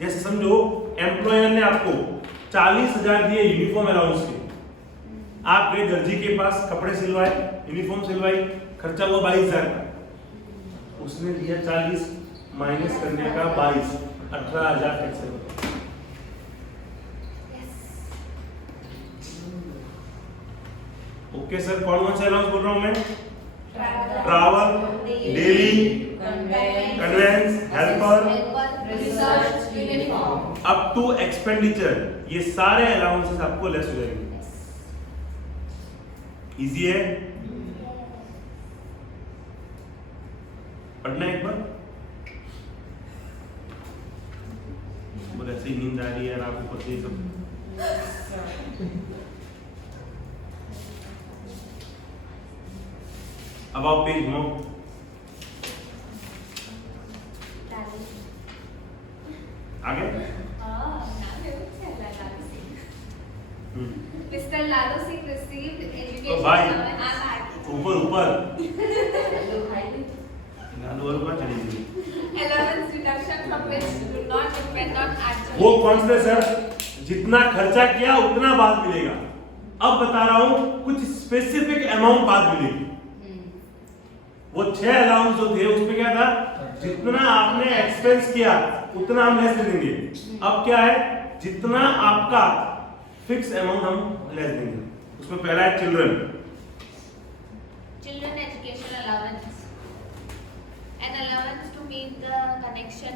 जैसे समझो एम्प्लॉयर ने आपको 40,000 दिए यूनिफॉर्म अलाउंस के, आप गए दर्जी के पास, कपड़े सिलवाए, यूनिफॉर्म सिलवाई, खर्चा हुआ 22,000 का, उसने दिया 40 माइनस करने का 22, 18,000 टैक्सेबल। ओके सर, कौन से अलाउंस बोल रहा हूं मैं? Travel, daily, conveyance, helper, research, uniform. Up to expenditure, ये सारे अलाउंसेस आपको लेस हो जाएंगे। इजी है, पढ़ना एक बार। बोले ऐसी नींद आ रही है यार आपको, पता ही सब। अब आप पेज घुमाओ। आगे Mr. Lalu Singh received education भाई, from an ऊपर ऊपर हेलो भाई लालू वालू कहाँ चली गई? allowance deduction from which do not depend on actual. वो कौन से सर? जितना खर्चा किया उतना बाद मिलेगा। अब बता रहा हूं कुछ स्पेसिफिक अमाउंट बाद मिलेगी। वो 6 अलाउंस जो थे उसमें क्या था? जितना आपने एक्सपेंस किया उतना हम लेस देंगे। अब क्या है? जितना आपका फिक्स अमाउंट हम लेस देंगे। उसमें पहला है children. Children education allowance. An allowance to meet the connection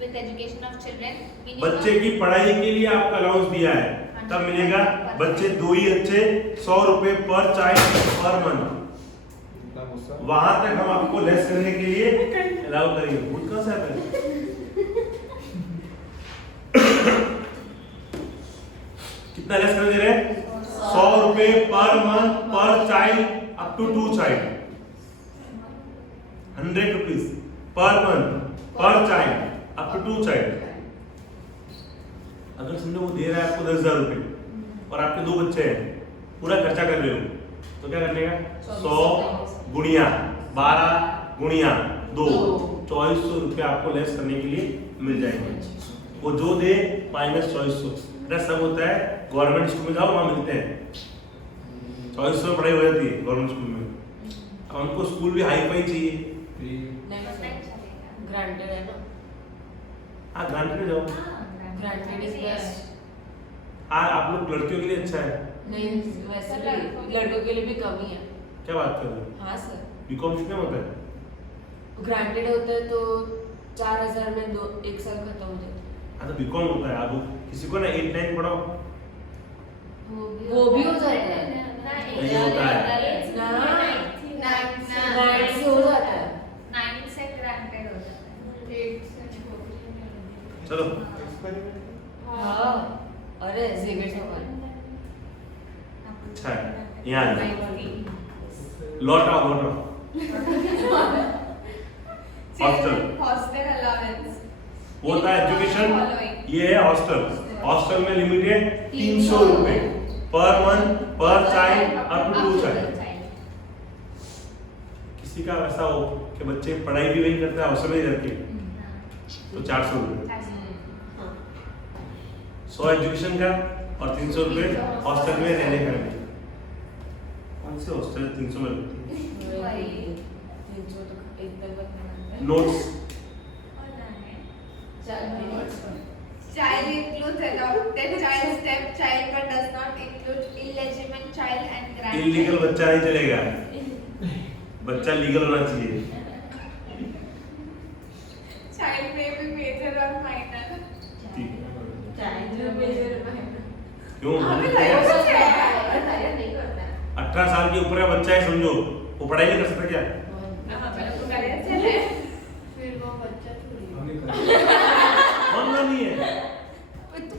with education of children. बच्चे की पढ़ाई के लिए आपका अलाउंस दिया है, तब मिलेगा। बच्चे 2 ही अच्छे 100 रुपए पर चाइल्ड पर मंथ। वहां तक हम आपको लेस करने के लिए अलाउ करेंगे। भूत कहां से आता है? कितना लेस कर दे रहे हैं? 100 रुपए per month per child up to 2 child. 100 rupees per month per child up to 2 child. अगर समझो वो दे रहा है आपको 10,000 रुपए और आपके 2 बच्चे हैं, पूरा खर्चा कर रहे हो, तो क्या करने का? 100 गुणिया 12 गुणिया 2, 2400 रुपए आपको लेस करने के लिए मिल जाएंगे। वो जो दे माइनस 2400। सब होता है गवर्नमेंट स्कूल में, जाओ वहां मिलते हैं। 2400 में पढ़ाई हो जाती है गवर्नमेंट स्कूल में। अब हमको स्कूल भी हाई फाई चाहिए। ग्रांटेड है ना, हाँ ग्रांटेड में जाओ। Granted is best. हाँ आप लोग लड़कियों के लिए अच्छा है। नहीं वैसे भी लड़कों के लिए भी कम ही है। क्या बात कर रहे हो? हाँ सर, बीकॉम कितने में होता है? ग्रांटेड होता है तो 4,000 में 1 साल खत्म हो जाता है। हाँ तो बीकॉम होता है। आप किसी को ना 8-9 पढ़ाओ, वो भी हो जाता है, नहीं होता है। 9 से हो जाता है। 9 से granted हो जाता है। 8 से चलो हाँ, अरे जेवियर सवाल अच्छा है। यहाँ आ जाओ। लौट आओ लौट आओ। Hostel hostel allowance. वो होता है एजुकेशन। ये है हॉस्टल। हॉस्टल में लिमिट है 300 रुपए per month per child up to 2 child. किसी का ऐसा हो कि बच्चे पढ़ाई भी वही करते हैं, हॉस्टल में ही रहते हैं, तो 400 रुपए 100 एजुकेशन का और 300 रुपए हॉस्टल में रहने का। कौन से हॉस्टल 300 में रहते हैं? Notes Child includes adopted child, step child, but does not include illegitimate child and grandchild. Illegal बच्चा नहीं चलेगा, बच्चा लीगल होना चाहिए। Child may be major or minor. ठीक है। क्यों? हमें लाया है। 18 साल के ऊपर का बच्चा है समझो, वो पढ़ाई नहीं कर सकता क्या? फिर वो बच्चा थोड़ी मामला नहीं है।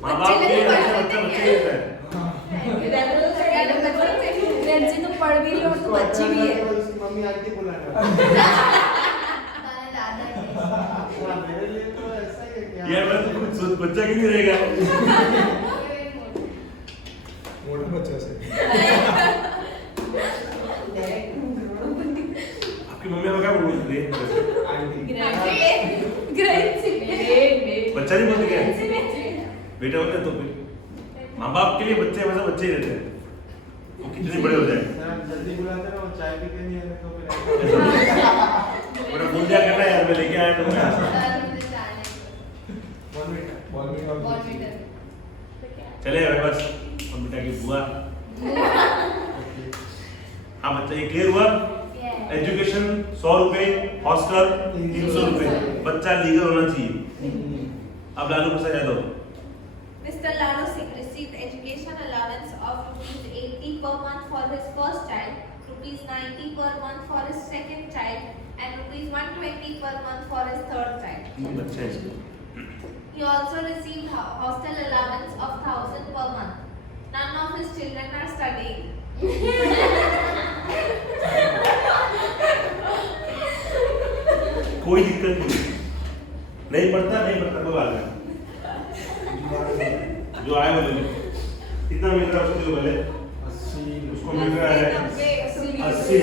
माँ बाप के ऐसे बच्चा बच्चे ही होता है। तो पढ़ भी रही हो तो बच्ची भी है। मम्मी आंटी बुलाने मैंने दादा के हाँ, मेरे लिए तो ऐसा ही है कि यार मैं तो खुद सोच बच्चा क्यों नहीं रहेगा मोटा बच्चा से आपकी मम्मी को क्या बोलती है आंटी बच्चा नहीं बोलते क्या बेटा होते हैं तो फिर माँ बाप के लिए बच्चे हमेशा बच्चे ही रहते हैं वो कितने बड़े हो जाए सर आप जल्दी बुलाते ना वो चाय पी के नहीं आए तो फिर मेरा फोन क्या करना है यार मैं लेके आया तो मैं बॉर्नविटा चले भाई बस हम बेटा की बुआ हाँ बच्चा ये क्लियर हुआ एजुकेशन 100 रुपए हॉस्टल 300 रुपए बच्चा लीगल होना चाहिए अब Lalu Prasad Yadav Mr. Lalo Singh received education allowance of ₹80 per month for his first child, ₹90 per month for his second child, and ₹120 per month for his third child. बच्चा है इसको He also received hostel allowance of 1,000 per month. None of his children are studying. कोई दिक्कत नहीं पढ़ता कोई बात नहीं जो आए बोले कितना मिल रहा है उसको जो बोले 80 उसको मिल रहा है 80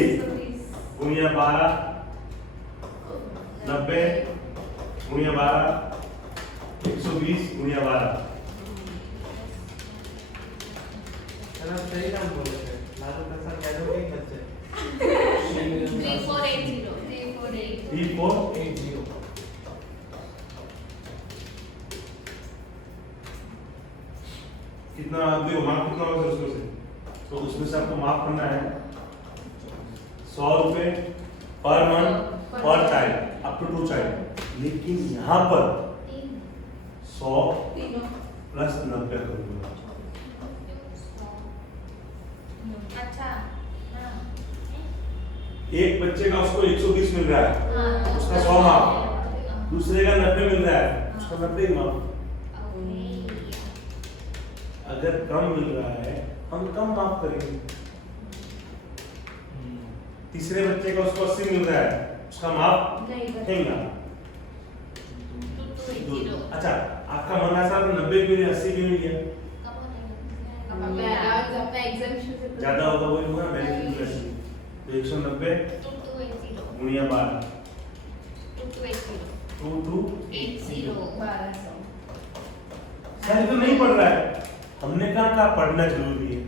गुणिया 12 90 गुणिया 12 120 गुणिया 12 सर आप सही नाम बोले थे लालू प्रसाद यादव के बच्चे 3480. 3480. 3480 कितना भी मार्क कितना होगा सर उसमें से तो उसमें से आपको मार्क करना है 100 रुपए per month per child up to 2 child लेकिन यहाँ पर 100 प्लस 90 करूंगा अच्छा हाँ एक बच्चे का उसको 120 मिल रहा है हाँ उसका 100 मार्क दूसरे का 90 मिल रहा है उसका 90 ही मार्क अगर कम मिल रहा है हम कम माफ करेंगे तीसरे बच्चे का उसको 80 मिल रहा है उसका माफ नहीं ना अच्छा आपका मन ऐसा 90 क्यों नहीं 80 क्यों नहीं है ज्यादा होगा वही होगा बेनिफिट तो 190 गुणिया 12 2280 शायद तो नहीं पढ़ रहा है हमने कहा पढ़ना जरूरी है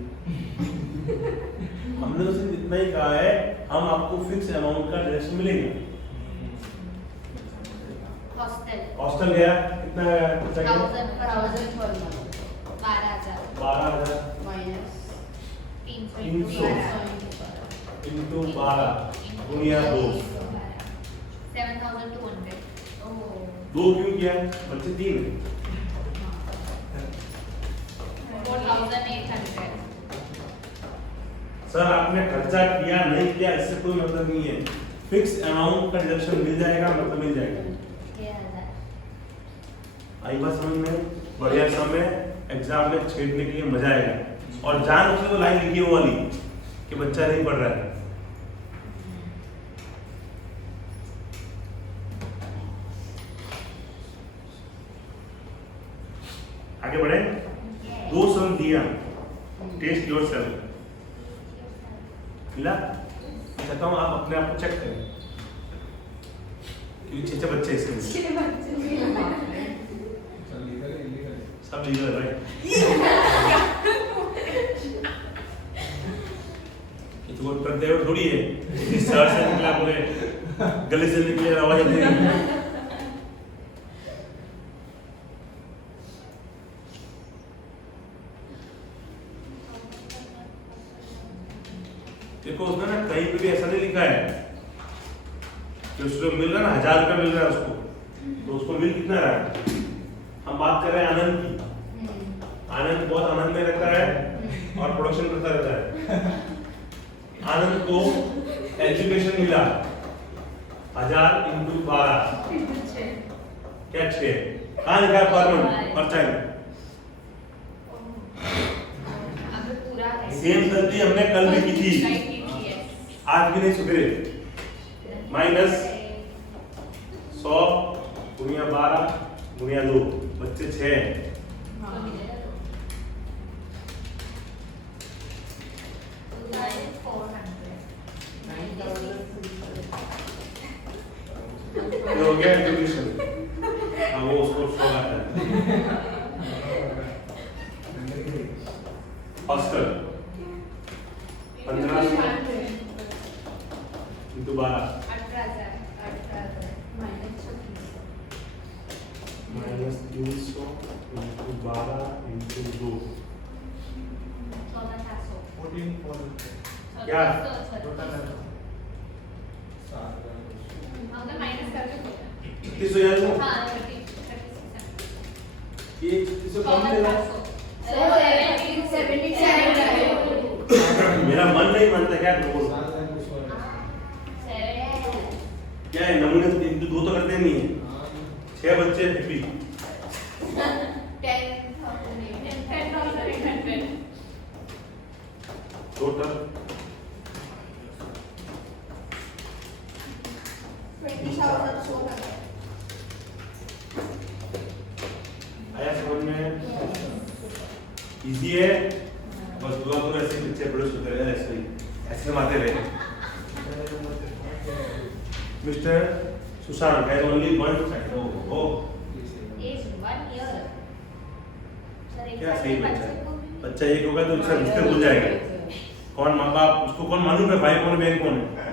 हमने उसे इतना ही कहा है हम आपको फिक्स अमाउंट का डायरेक्शन मिलेगा हॉस्टल गया कितना गया 12,000 इंटू 12 गुणिया 2 7,200. दो क्यों किया बच्चे 3 है 4,800. सर आपने खर्चा किया नहीं किया इससे कोई मतलब नहीं है फिक्स अमाउंट का डिडक्शन मिल जाएगा मतलब मिल जाएगा 6,000. आई बात समझ में बढ़िया समय एग्जाम में छेड़ने के लिए मजा आएगा और जान उसने वो लाइन लिखी वो वाली कि बच्चा नहीं पढ़ रहा है आगे बढ़े दो सम दिया टेस्ट योर सेल्फ मिला चाहता हूँ आप अपने आप को चेक करें क्योंकि 6 बच्चे इसके सब लीगल है ये तो कोई प्रतिदेव थोड़ी है इस शहर से निकला बोले गली से निकले आवाज देगी देखो उसने ना कहीं पे भी ऐसा नहीं लिखा है कि उसको मिल रहा है ना 1000 रुपया मिल रहा है उसको तो उसको मिल कितना रहा है हम बात कर रहे हैं आनंद की आनंद बहुत आनंद में रहता है और प्रोडक्शन करता रहता है आनंद को एजुकेशन मिला 1000 इंटू 12 क्या 6 कहाँ लिखा है पर मंथ और चाइल्ड सेम गलती हमने कल भी की थी आज भी नहीं सुधरे माइनस 100 गुणिया 12 गुणिया 2 बच्चे 6 हैं। ये हो गया इंटीग्रेशन। अब वो उसको शो आता है hostel 15 into 12 minus 300 into 12 into 2 क्या? किस यार वो ये किस कम देगा? मेरा मन नहीं मानता क्या बोल क्या है नमूने दो तो करते नहीं है 6 बच्चे हैप्पी टोटल 20,400 आया समझ में? इजी है बस दुआ करो ऐसे बच्चे बड़े सुधर रहे ऐसे ही ऐसे मारते रहे mister Sushant has only one second ओ Age 1 year. क्या सही बच्चा एक होगा तो उसका रिश्ते भूल जाएगा कौन माँ बाप उसको कौन मालूम है भाई कौन बहन कौन है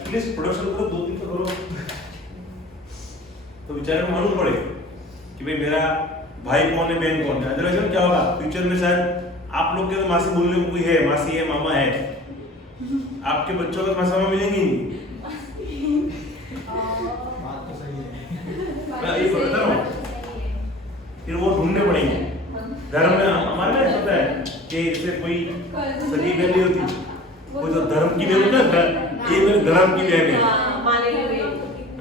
एटलीस्ट प्रोडक्शन करो 2 दिन तो करो तो बेचारे को मालूम पड़े कि भाई मेरा भाई कौन है बहन कौन है अदरवाइज क्या होगा फ्यूचर में शायद आप लोग के तो मासी बोलने को कोई है मासी है मामा है आपके बच्चों को मासी मामा मिलेंगे नहीं मैं ये बता रहा हूँ फिर वो ढूंढने पड़ेंगे धर्म में हमारे में पता है कि जैसे कोई सगी बहन नहीं होती कोई तो धर्म की बहन होता है ये मेरे धर्म की बहन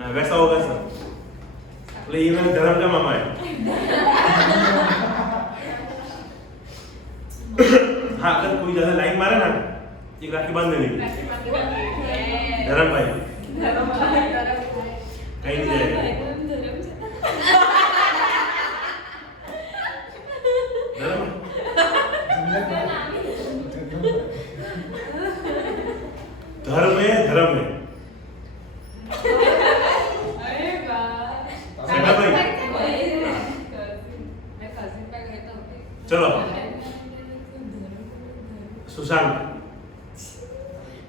है वैसा होगा सर बोले ये मेरे धर्म का मामा है हाँ अगर कोई ज्यादा लाइन मारे ना एक राखी बांध देने की धर्म भाई कहीं नहीं जाएगा धर्म धर्म है धर्म है चलो Sushant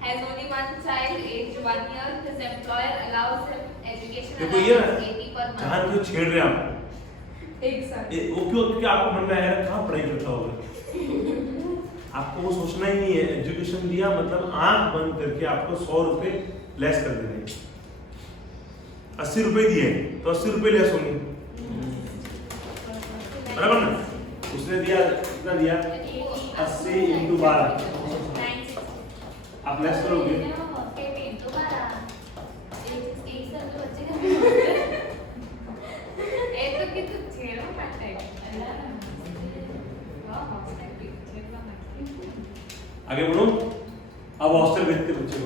Has only one child, age 1 year. His employer allows him education देखो ये allowance 80 per जहाँ month. क्यों छेड़ रहे हैं आप एक साथ वो क्यों क्योंकि आपको मन में आया कहाँ पढ़ाई करता होगा आपको वो सोचना ही नहीं है एजुकेशन दिया मतलब आंख बंद करके आपको 100 रुपए लेस कर देने 80 रुपए दिए तो 80 रुपए लेस होंगे बराबर ना उसने दिया कितना दिया 80 into 12 आप लेस करोगे आगे बढ़ो अब हॉस्टल भेजते बच्चे को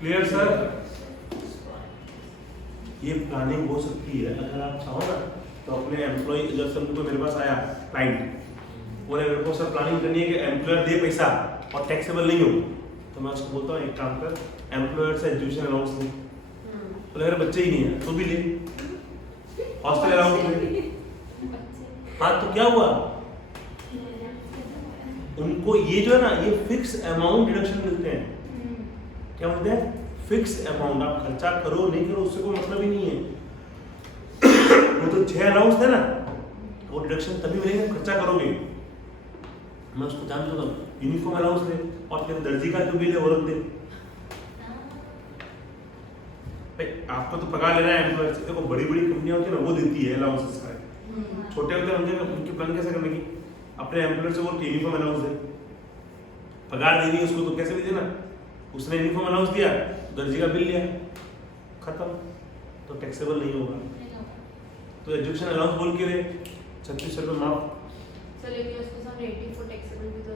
क्लियर सर ये प्लानिंग हो सकती है अगर आप चाहो ना तो अपने एम्प्लॉय जब सब को मेरे पास आया क्लाइंट बोले मेरे को सर प्लानिंग करनी है कि एम्प्लॉयर दे पैसा और टैक्सेबल नहीं हो तो मैं उसको बोलता हूँ एक काम कर एम्प्लॉयर से एजुकेशन अलाउंस ले बोले मेरे बच्चे ही नहीं है तो भी ले हॉस्टल अलाउंस ले हाँ तो क्या हुआ उनको ये जो है ना ये फिक्स अमाउंट डिडक्शन मिलते हैं क्या बोलते हैं फिक्स अमाउंट आप खर्चा करो नहीं करो उससे कोई मतलब ही नहीं है वो तो 6 अलाउंस थे ना वो डिडक्शन तभी मिलेंगे खर्चा करोगे मैं उसको जान दूंगा यूनिफॉर्म अलाउंस दे और फिर दर्जी का जो बिल है वो रख दे भाई आपको तो पगार लेना है एम्प्लॉयर से देखो बड़ी बड़ी कंपनियां होती है ना वो देती है अलाउंसेस का छोटे होते हैं उनके प्लान कैसे करने की अपने एम्प्लॉयर से बोल के यूनिफॉर्म अनाउंस दे, पगार देनी है उसको तो कैसे भी देना, उसने यूनिफॉर्म अनाउंस दिया, दर्जी का बिल लिया, खत्म, तो टैक्सेबल नहीं होगा। तो एजुकेशन अलाउंस बोल के रहे 3600 रुपये माफ, सर लेकिन उसको सब रेटिंग फॉर टैक्सेबल भी तो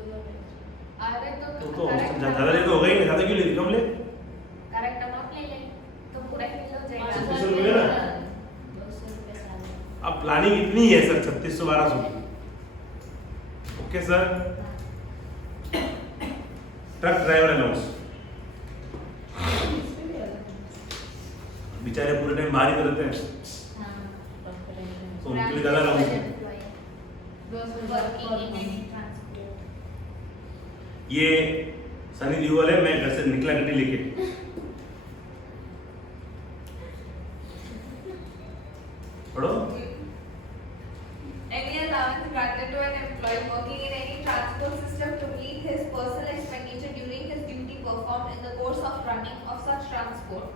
अरे तो ज़्यादा ले तो होगा ही नहीं, ज़्यादा क्यों ले रही, कम ले। करेक्ट अमाउंट ले ले तो पूरा फिल हो जाएगा। 3600 रुपये ना, 200 रुपये साल। अब प्लानिंग इतनी है सर 3600-1200 की। Okay sir, truck driver allowance बेचारे पूरे टाइम बाहर ही तो रहते हैं, हाँ, डॉक्टर है। तो उनके लिए ज़्यादा अलाउंस है। 200 वर्किंग इन रुपये ट्रांसपोर्ट। ये सनी देओल है, मैं घर से निकला गड्डी लेके, पढ़ो। Any allowance granted to an employee working in any transport system to meet his personal expenditure during his duty performed in the course of running of such transport,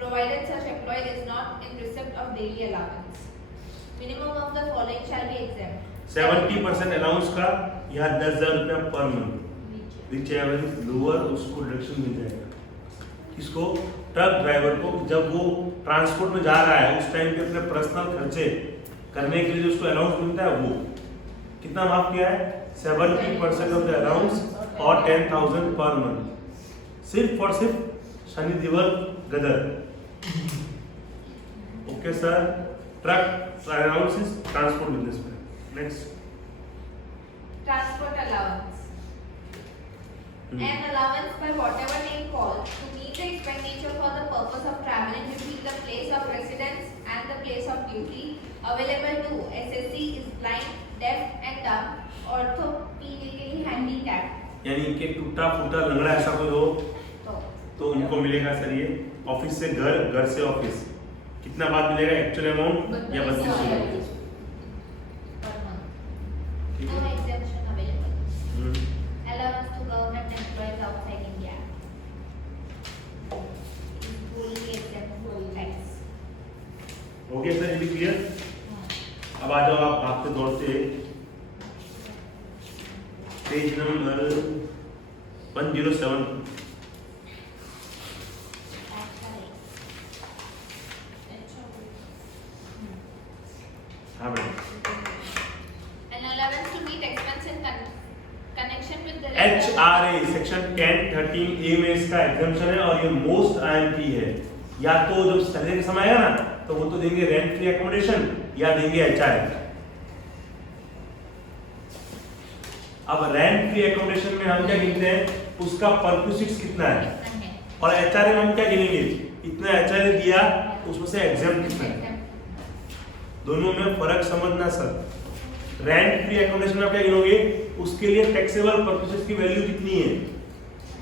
provided such employee is not in receipt of daily allowance. Minimum of the following shall be exempt. 70% allowance का यहाँ 10,000 रुपया per month, rich average lower, उसको deduction मिल जाएगा। किसको? Truck driver को, जब वो transport में जा रहा है उस टाइम पे अपने पर्सनल खर्चे करने के लिए जो उसको अलाउंस मिलता है वो कितना माफ किया है? 70% ऑफ द अलाउंस और 10,000 पर मंथ, सिर्फ और सिर्फ Sunny Deol Gadar. Okay sir, truck allowance is transport business में। Next, Transport allowance. An allowance by whatever name called to meet the expenditure for the purpose of traveling between the place of residence and the place of duty, available to SSC is blind, deaf and dumb, orthopedically handicapped. यानी कि टूटा फूटा लंगड़ा ऐसा कोई हो तो उनको मिलेगा सर ये। ऑफिस से घर, घर से ऑफिस, कितना बाद मिलेगा एक्चुअल अमाउंट या 3200? ठीक No है। exemption available. Allowance to government employees outside India is fully exempt from tax. हो गया सर, ये भी क्लियर? अब आ जाओ आप भागते दौड़ते पेज नंबर 107। हाँ बेटा, An allowance to meet expense in connection with the HRA section 1013A में इसका एग्जाम्पशन है और ये मोस्ट IMP है। या तो जब सैलरी का समय आएगा ना तो वो तो देंगे रेंट फ्री एकोमोडेशन या देंगे HRA। अब रेंट फ्री एकोमोडेशन में हम क्या गिनते हैं? उसका परक्यूसिट्स कितना है, और HRA में हम क्या गिनेंगे? इतना HRA दिया उसमें से एग्जाम कितना है। दोनों में फर्क समझना सर। रेंट फ्री एकोमोडेशन में क्या गिनोगे? उसके लिए टैक्सेबल परक्यूसिट्स की वैल्यू कितनी है,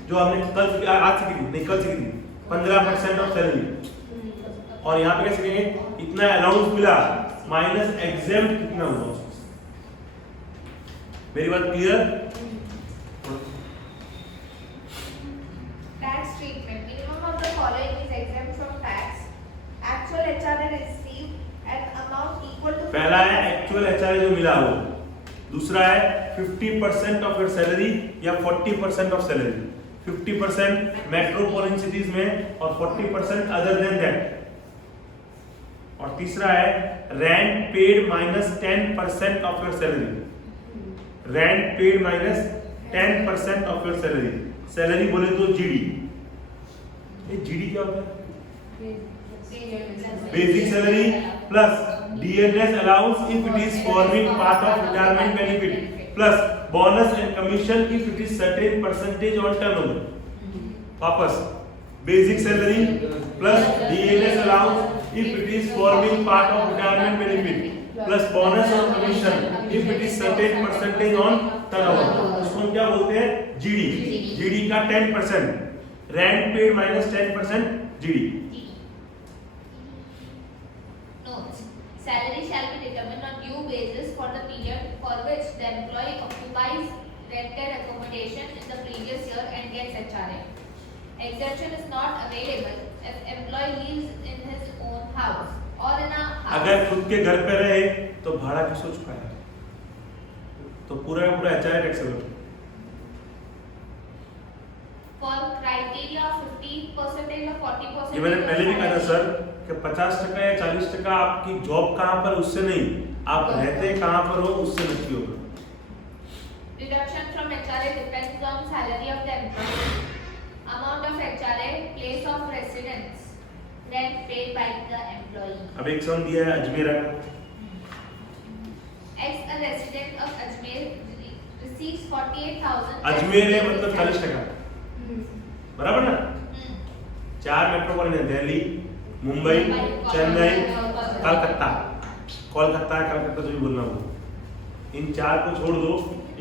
जो आपने कल आज से गिनी, नहीं कल से गिनी, 15% ऑफ सैलरी। और यहाँ पे कैसे गिनेंगे? इतना अलाउंस मिला माइनस एग्जाम कितना हुआ। मेरी बात clear? tax treatment. Minimum of the following is exempt from tax. Actual HRA received an amount equal to पहला है एक्चुअल HRA जो मिला वो, दूसरा है 50% ऑफ योर सैलरी या 40% ऑफ सैलरी। 50% मेट्रोपॉलिटन सिटीज में और 40% अदर देन दैट। और तीसरा है rent paid minus 10% of your salary. Rent paid minus 10% of your salary. Salary बोले तो जीडी। ये जीडी क्या होता है? Basic salary plus DNS allowance if it is forming part of retirement benefit plus bonus and commission if it is certain percentage on turnover. वापस basic salary plus DNS allowance if it is forming part of retirement benefit plus bonus or commission if it is certain percentage on turnover. उसको हम क्या बोलते हैं? GD. GD का 10%, rent paid minus 10% GD. notes. Salary shall be determined on due basis for the period for which the employee occupies rented accommodation in the previous year and gets HRA. Exemption is not available if employee lives in his own house or in a house. अगर खुद के घर पे रहे तो भाड़ा किसको चुकाएगा? तो पूरा का पूरा HR taxable. For criteria of 50% or 40%. ये मैंने पहले भी कहा था सर कि 50% या 40% आपकी जॉब कहाँ पर उससे नहीं, आप रहते कहाँ पर हो उससे नक्की होगा। Deduction from HRA depends on salary of the employee, amount of HRA, place of residence, rent paid by the employee. अब एक सम दिया है अजमेर का, As a resident of Ajmer receives 48,000. Ajmer है मतलब 40%, बराबर ना। चार मेट्रोपॉलिटन है, दिल्ली, मुंबई, चेन्नई, कलकत्ता। कोलकाता कलकत्ता जो भी बोलना हो, इन चार को छोड़ दो,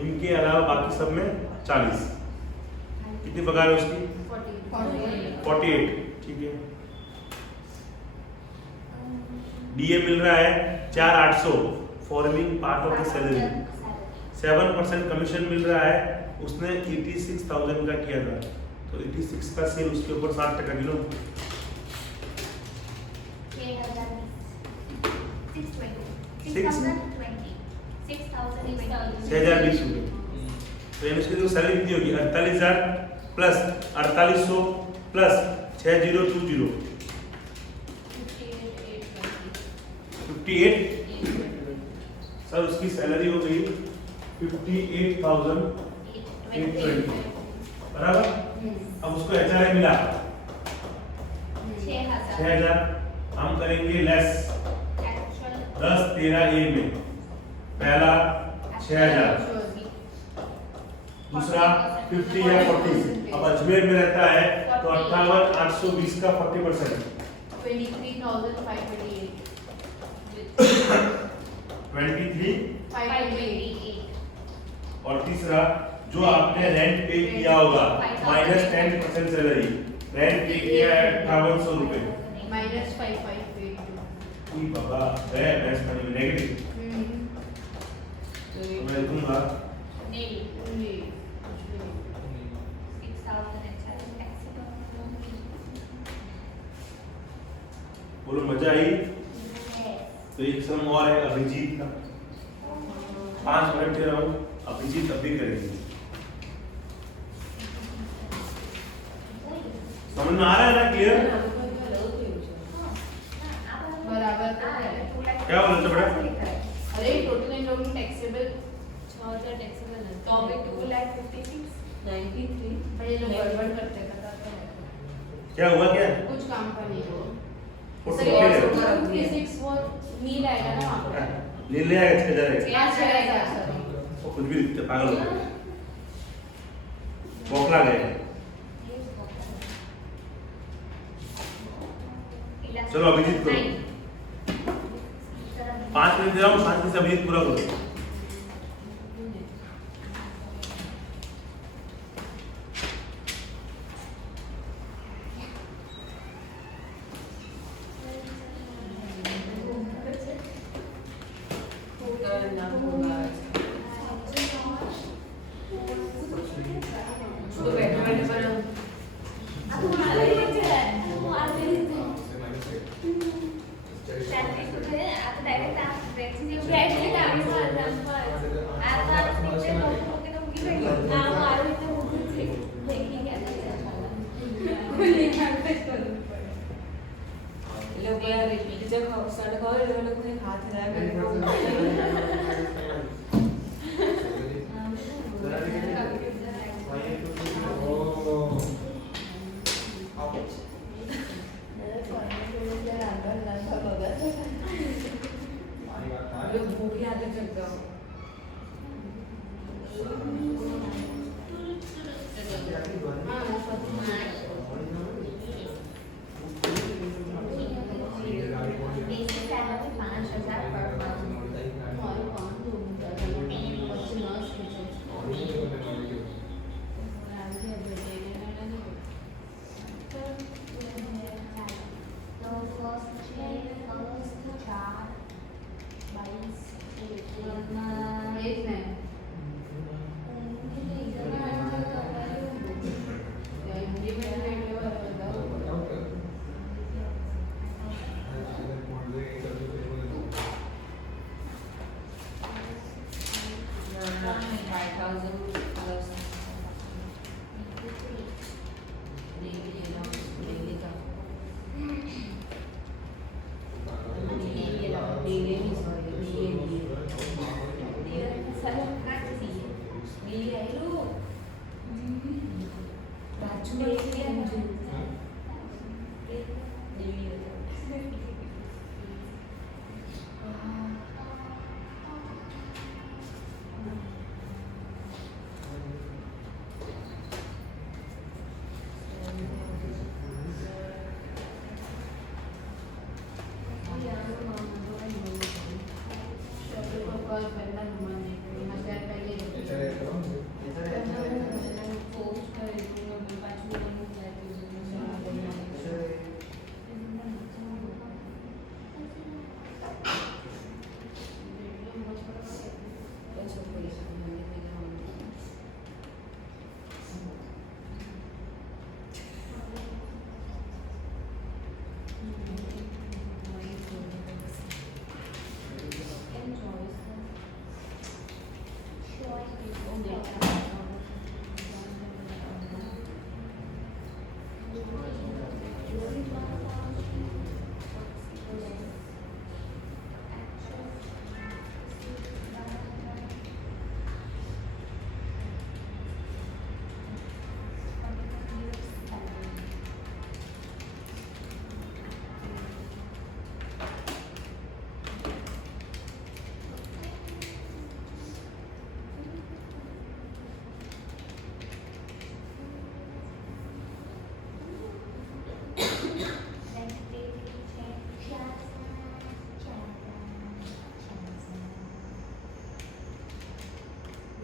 इनके अलावा बाकी सब में 40। कितनी पगार है उसकी? 48, ठीक है। डीए मिल रहा है 4,800 forming part of the salary. 7% commission मिल रहा है, उसने 86,000 का किया था, तो 86 का सेल उसके ऊपर 60% गिनो। 6,020 रुपए। तो यानी उसकी जो सैलरी कितनी होगी? 48,000 प्लस 4,800 प्लस 6020 58। सर उसकी सैलरी हो गई 58,820, बराबर। अब उसको एचआरए मिला 6,000, हम करेंगे लेस 10 13 ए में। पहला 6,000, दूसरा 50 या 40। अब अजमेर में रहता है तो 58,820 का 40%, 23,528 23। और तीसरा जो आपने रेंट पे किया होगा माइनस 10% सैलरी, रेंट पे किया है 5800 रुपए। -5582 बाबा है बेस्ट मनी नेगेटिव, तो मैं दूंगा बोलो मजा आई। तो एक सम और है अभिजीत का, 5 मिनट दे रहा हूँ, अभिजीत अभी करेंगे। समझ में आ रहा है ना? क्लियर? बराबर तो है। क्या बोल रहे थे बेटा? अरे टोटल इन लोगों टैक्सेबल 6,000 टैक्सेबल है, तो भी 2,56,93। पर ये लोग गड़बड़ करते हैं, बताते हैं क्या हुआ? क्या कुछ काम का नहीं हो। और सर तो ये क्या? 236 वो मील आएगा ना वहाँ पर। ले ले आएगा 6,000 है। 6,000 सर। वो कुछ भी पागल हो गए, बौखला गए। चलो अभिजीत करो, 5 मिनट दे रहा हूँ, शांति से अभिजीत पूरा करो। तो बैठे बैठे पर लोग यार टीचर साढ़े खाओ लोग कोई हाथ हिलाया मेरे को लोग भूख याद करता हूँ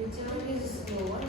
Which one is slower?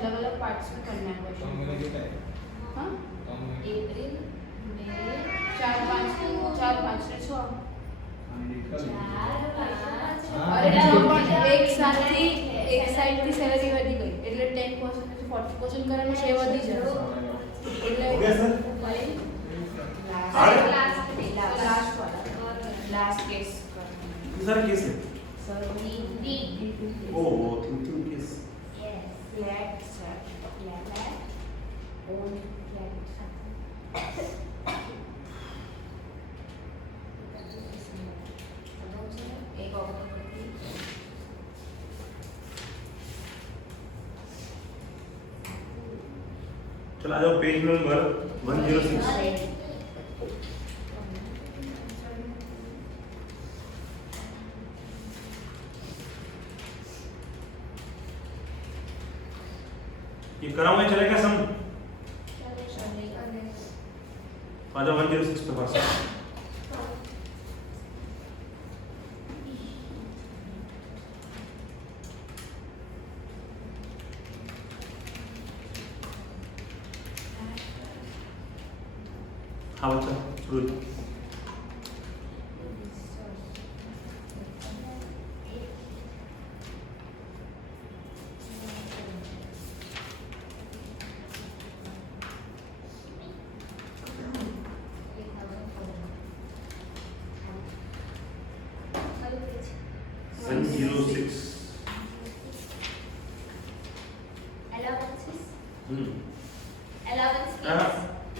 अलग अलग पार्ट्स में करना है क्वेश्चन। हाँ अप्रैल मई 4-5 से 6 अरे એક સાઈડ થી સેલેરી વધી ગઈ એટલે 10% થી 40% કરવાનું છે વધી જશે એટલે हो गया सर લાસ્ટ વાળા લાસ્ટ કેસ ये सारा केस है સર ओ thinking case flat set on flat एक और चलो आ जाओ पेज नंबर 106 ये करा हुआ चलेगा सम आ जाओ 106 पे पास हाँ बच्चा शुरू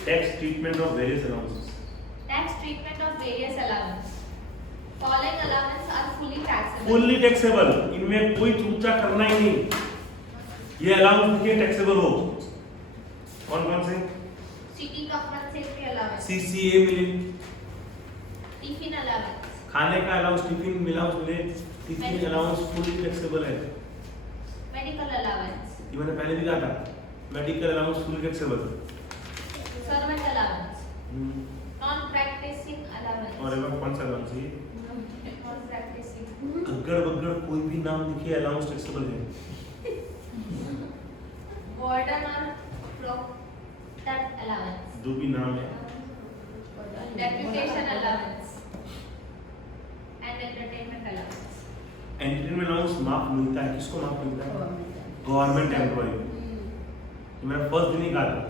Tax treatment of various allowances. Tax treatment of various allowance. Following allowance are fully taxable. Fully taxable. इनमें कोई चूचा करना ही नहीं. ये अलाउंस के टैक्सेबल हो. कौन से? City compensatory allowance. CCA मिले. Tiffin allowance. खाने का अलाउंस टिफिन मिलाउंस मिले. टिफिन अलाउंस फुली टैक्सेबल है. Medical allowance. ये मैंने पहले भी कहा था. Medical allowance fully taxable. Servant allowance. Non-practicing allowance. और एक कौन सा अलाउंस है? Non-practicing. अगर बगैर कोई भी नाम लिखे अलाउंस टैक्सेबल है. Warden or proctor allowance. जो भी नाम है. Deputation allowance. And entertainment allowance. Entertainment allowance माफ मिलता है. किसको माफ मिलता है? Government employ. मैंने फर्स्ट दिन ही कहा था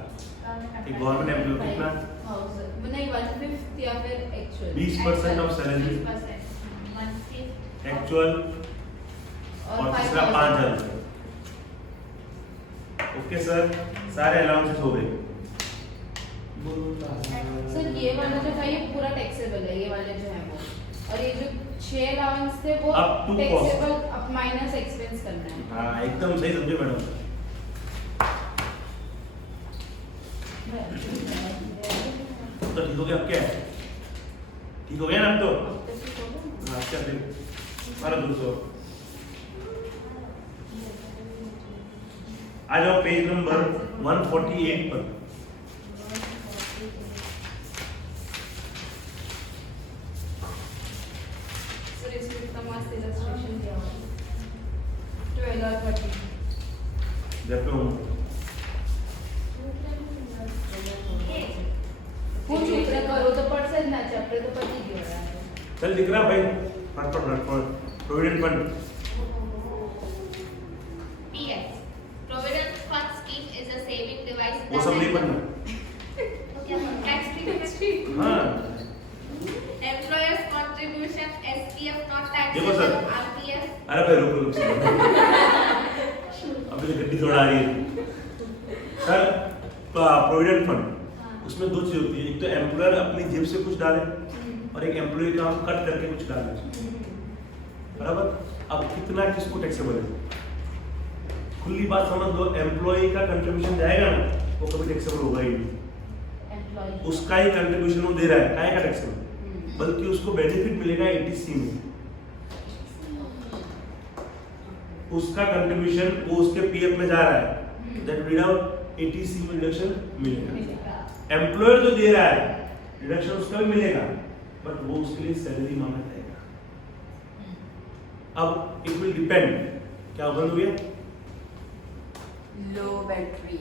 कि गवर्नमेंट एम्प्लॉय कितना नहीं 1/5 या फिर एक्चुअल 20% ऑफ सैलरी 1/5 एक्चुअल और तीसरा 5,000. ओके सर सारे अलाउंसेस हो गए. सर ये वाला जो है ये पूरा टैक्सेबल है. ये वाले जो है वो और ये जो 6 अलाउंस थे वो Up to टैक्सेबल अब माइनस एक्सपेंस करना है. हाँ एकदम सही समझे मैडम. तो ठीक हो गया. अब क्या है? ठीक हो गया ना अब तो? हाँ क्या फिर मारो 200. आ जाओ पेज नंबर 148 पर. सर इसमें इतना मस्त इलस्ट्रेशन दिया हुआ है 12 और 13. जब पे हूँ હું ચૂપરે કરું તો પડશે જ ના ચપરે તો પતી ગયો યાર. चल दिख रहा भाई. फट provident fund. PS. Provident Fund Scheme is a saving device. वो सब नहीं पढ़ना. तो क्या tax treatment? हाँ Employer's contribution, SPF not देखो सर. taxable, RPF. अरे भाई रुको अभी तो गड्डी थोड़ा आ रही है. सर प्रोविडेंट फंड उसमें दो चीज होती है. एक तो एम्प्लॉयर अपनी जेब से कुछ डाले और एक एम्प्लॉय का कट करके कुछ डाले. बराबर. अब कितना किसको टैक्सेबल है? खुली बात समझ लो, एम्प्लॉय का कंट्रीब्यूशन जाएगा ना वो कभी टैक्सेबल होगा ही नहीं। एम्प्लॉय उसका ही कंट्रीब्यूशन वो दे रहा है, काहे का टैक्सेबल, बल्कि उसको बेनिफिट मिलेगा 80C में। उसका कंट्रीब्यूशन वो उसके पीएफ में जा रहा है, दैट विदाउट 80C में डिडक्शन मिलेगा। एम्प्लॉयर जो दे रहा है डिडक्शन उसका भी मिलेगा, बट वो उसके लिए सैलरी माना जाएगा। अब इट विल डिपेंड, क्या बंद हो गया? लो बैटरी।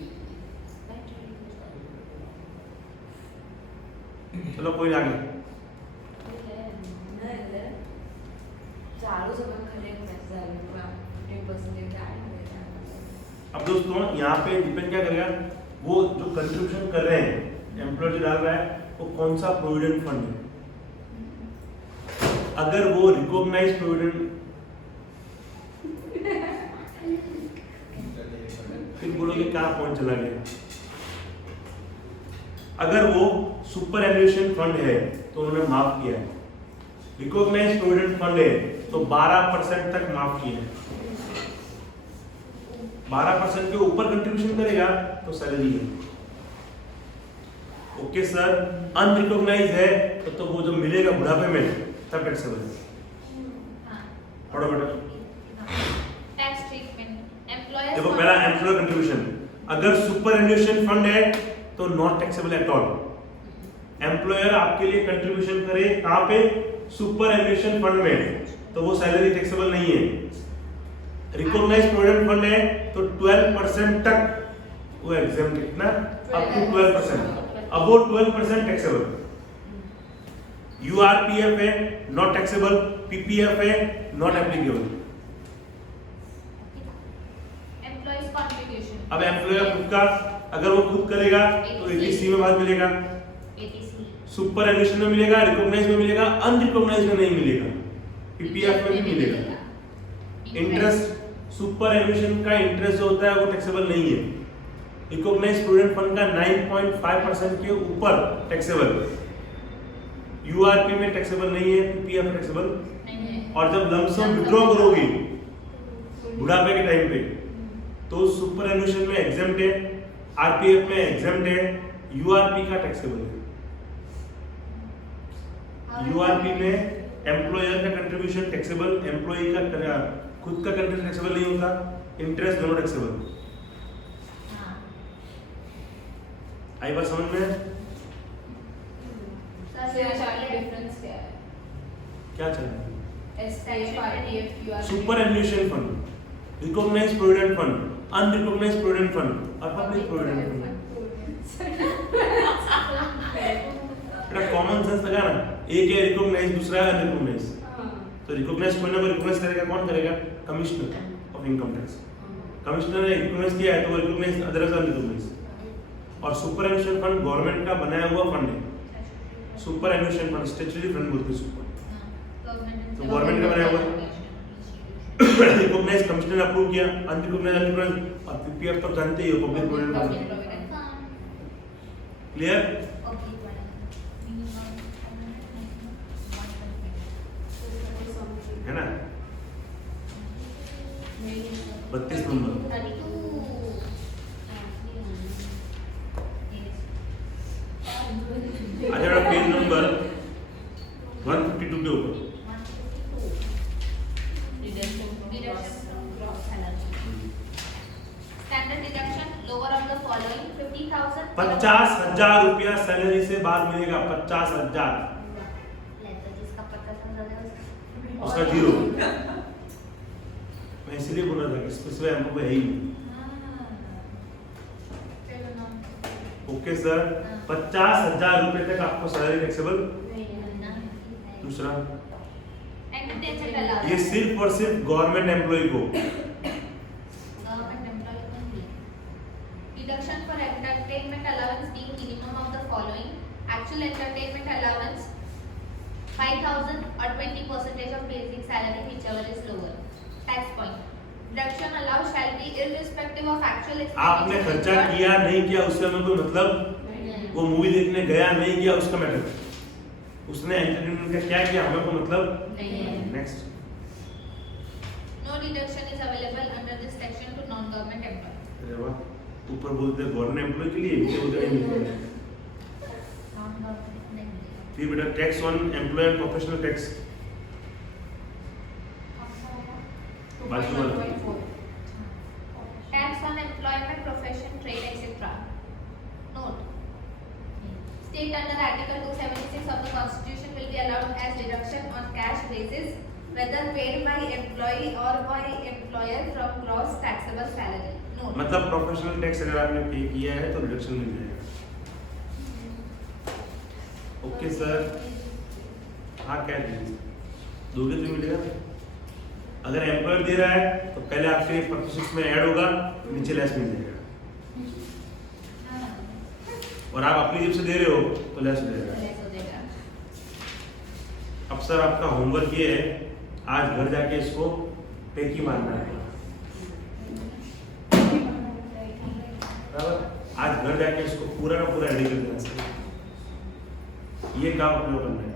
चलो कोई आगे। चालू समय खड़े मैसेज आ रहे हैं 10% क्या है। अब दोस्तों यहाँ पे डिपेंड क्या करेगा, वो जो कंट्रीब्यूशन कर रहे हैं एम्प्लॉयर जो डाल रहा है वो कौन सा प्रोविडेंट फंड है। अगर वो रिकॉग्नाइज प्रोविडेंट, फिर बोलोगे क्या पॉइंट चला गया। अगर वो सुपर एन्युएशन फंड है तो उन्होंने माफ किया है, रिकॉग्नाइज प्रोविडेंट फंड है तो 12% तक माफ किया है। 12% के ऊपर कंट्रीब्यूशन करेगा तो सैलरी है। ओके सर, अनरिकॉग्नाइज है तो वो जो मिलेगा बुढ़ापे में तब टैक्सेबल है। पढ़ो बेटा। टैक्स ट्रीटमेंट एम्प्लॉयर्स देखो पहला एम्प्लॉयर कंट्रीब्यूशन, अगर सुपर एन्युएशन फंड है तो not taxable at all. Employer आपके लिए कंट्रीब्यूशन करे कहां पे? सुपर एन्युएशन फंड में, तो वो सैलरी टैक्सेबल नहीं है। रिकॉग्नाइज्ड प्रोविडेंट फंड है तो 12% तक वो एग्जाम कितना, up to 12%, above 12% taxable. URPF है नॉट टैक्सेबल, पीपीएफ है नॉट एप्लीकेबल। एम्प्लॉयज कंट्रीब्यूशन, अब एम्प्लॉयर खुद का अगर वो खुद करेगा तो 80C में बाद मिलेगा, 80C सुपर एन्युएशन में मिलेगा, रिकॉग्नाइज में मिलेगा, अनरिकॉग्नाइज में नहीं मिलेगा, पीपीएफ में भी मिलेगा। इंटरेस्ट, सुपर एन्युएशन का इंटरेस्ट जो होता है वो टैक्सेबल नहीं है। रिकॉग्नाइज्ड प्रोविडेंट फंड का 9.5% के ऊपर टैक्सेबल, यूआरपी में टैक्सेबल नहीं है, पीपीएफ में टैक्सेबल नहीं है। और जब लंप सम विड्रॉ करोगे बुढ़ापे के टाइम पे तो सुपर एन्युएशन में एग्जेम्प्ट है, आरपीएफ में एग्जेम्प्ट है, यूआरपी का टैक्सेबल है। यूआरपी में एम्प्लॉयर का कंट्रीब्यूशन टैक्सेबल, एम्प्लॉई का खुद का कंट्रीब्यूशन टैक्सेबल नहीं होता, इंटरेस्ट दोनों टैक्सेबल। आई बात समझ में? डिफरेंस क्या है? क्या चल रहा है? SIF RTF UR superannuation fund, recognised provident fund, unrecognised provident fund और पब्लिक प्रोविडेंट फंड। बेटा कॉमन सेंस लगा ना, एक है रिकॉग्नाइज, दूसरा है अनरिकॉग्नाइज। तो रिकॉग्नाइज कोई ना कोई रिकॉग्नाइज करेगा, कौन करेगा? Commissioner of income tax. Commissioner ने रिकॉग्नाइज किया है तो वो रिकॉग्नाइज, अदरवाइज अनरिकॉग्नाइज। और सुपर एन्युएशन फंड गवर्नमेंट का बनाया हुआ फंड है। सुपर एन्युएशन फंड स्टैट्यूटरी फंड बोलते हैं सुपर, तो गवर्नमेंट का बनाया हुआ। रिकॉग्नाइज कमिश्नर अप्रूव किया, अनरिकॉग्नाइज अनरिकॉग्नाइज, और पीपीएफ तो जानते ही हो, पब्लिक प्रोविडेंट फंड। क्लियर? है ना? 32 नंबर। अच्छा पेज नंबर 152 के ऊपर Standard deduction lower of the following 50,000 50,000 रुपया सैलरी से बाद मिलेगा। 50,000 जिसका 50,000 है उसका जीरो। मैं इसलिए बोल रहा था कि स्पेसिफाई हमको है ही नहीं। ओके सर, 50,000 रुपए तक आपको सैलरी टैक्सेबल। दूसरा एंटरटेनमेंट अलाउंस ये सिर्फ और सिर्फ गवर्नमेंट एम्प्लॉय को। गवर्नमेंट एम्प्लॉय को नहीं। Deduction for entertainment allowance being minimum of the following actual entertainment allowance 5,000 or 20% of basic salary whichever is lower. Tax point. Deduction allowed shall be irrespective of actual आपने खर्चा किया नहीं किया उससे हमें कोई मतलब, वो मूवी देखने गया नहीं गया उसका मैटर, उसने एंटरटेनमेंट का क्या किया हमें कोई मतलब नहीं है। Next No deduction is available under this section to non-government employees. अरे वाह, ऊपर बोलते हैं गवर्नमेंट एम्प्लॉय के लिए, नीचे बोलते हैं नहीं। Non-government नहीं मिलेगा। फिर बेटा tax on employ and professional tax, बाजू वाला। 2.1.4. Tax on employment, profession, trade, etc. Note: state under Article 276 of the Constitution will be allowed as deduction on cash basis, whether paid by employee or by employer from gross taxable salary. Note: मतलब professional tax अगर आपने पे किया है तो reduction मिल जाएगा। Okay sir, हाँ क्या दीजिए, दोगे तो मिलेगा। अगर एम्प्लॉयर दे रहा है तो पहले आपके प्रतिशत में ऐड होगा, नीचे लेस मिल जाएगा, और आप अपनी जेब से दे रहे हो तो लेस हो जाएगा। less हो जाएगा। अब सर आपका होमवर्क ये है, आज घर जाके इसको पे की मारना है। बराबर, आज घर जाके इसको पूरा का पूरा रेडी कर देना है। ये काम अपने को करना है।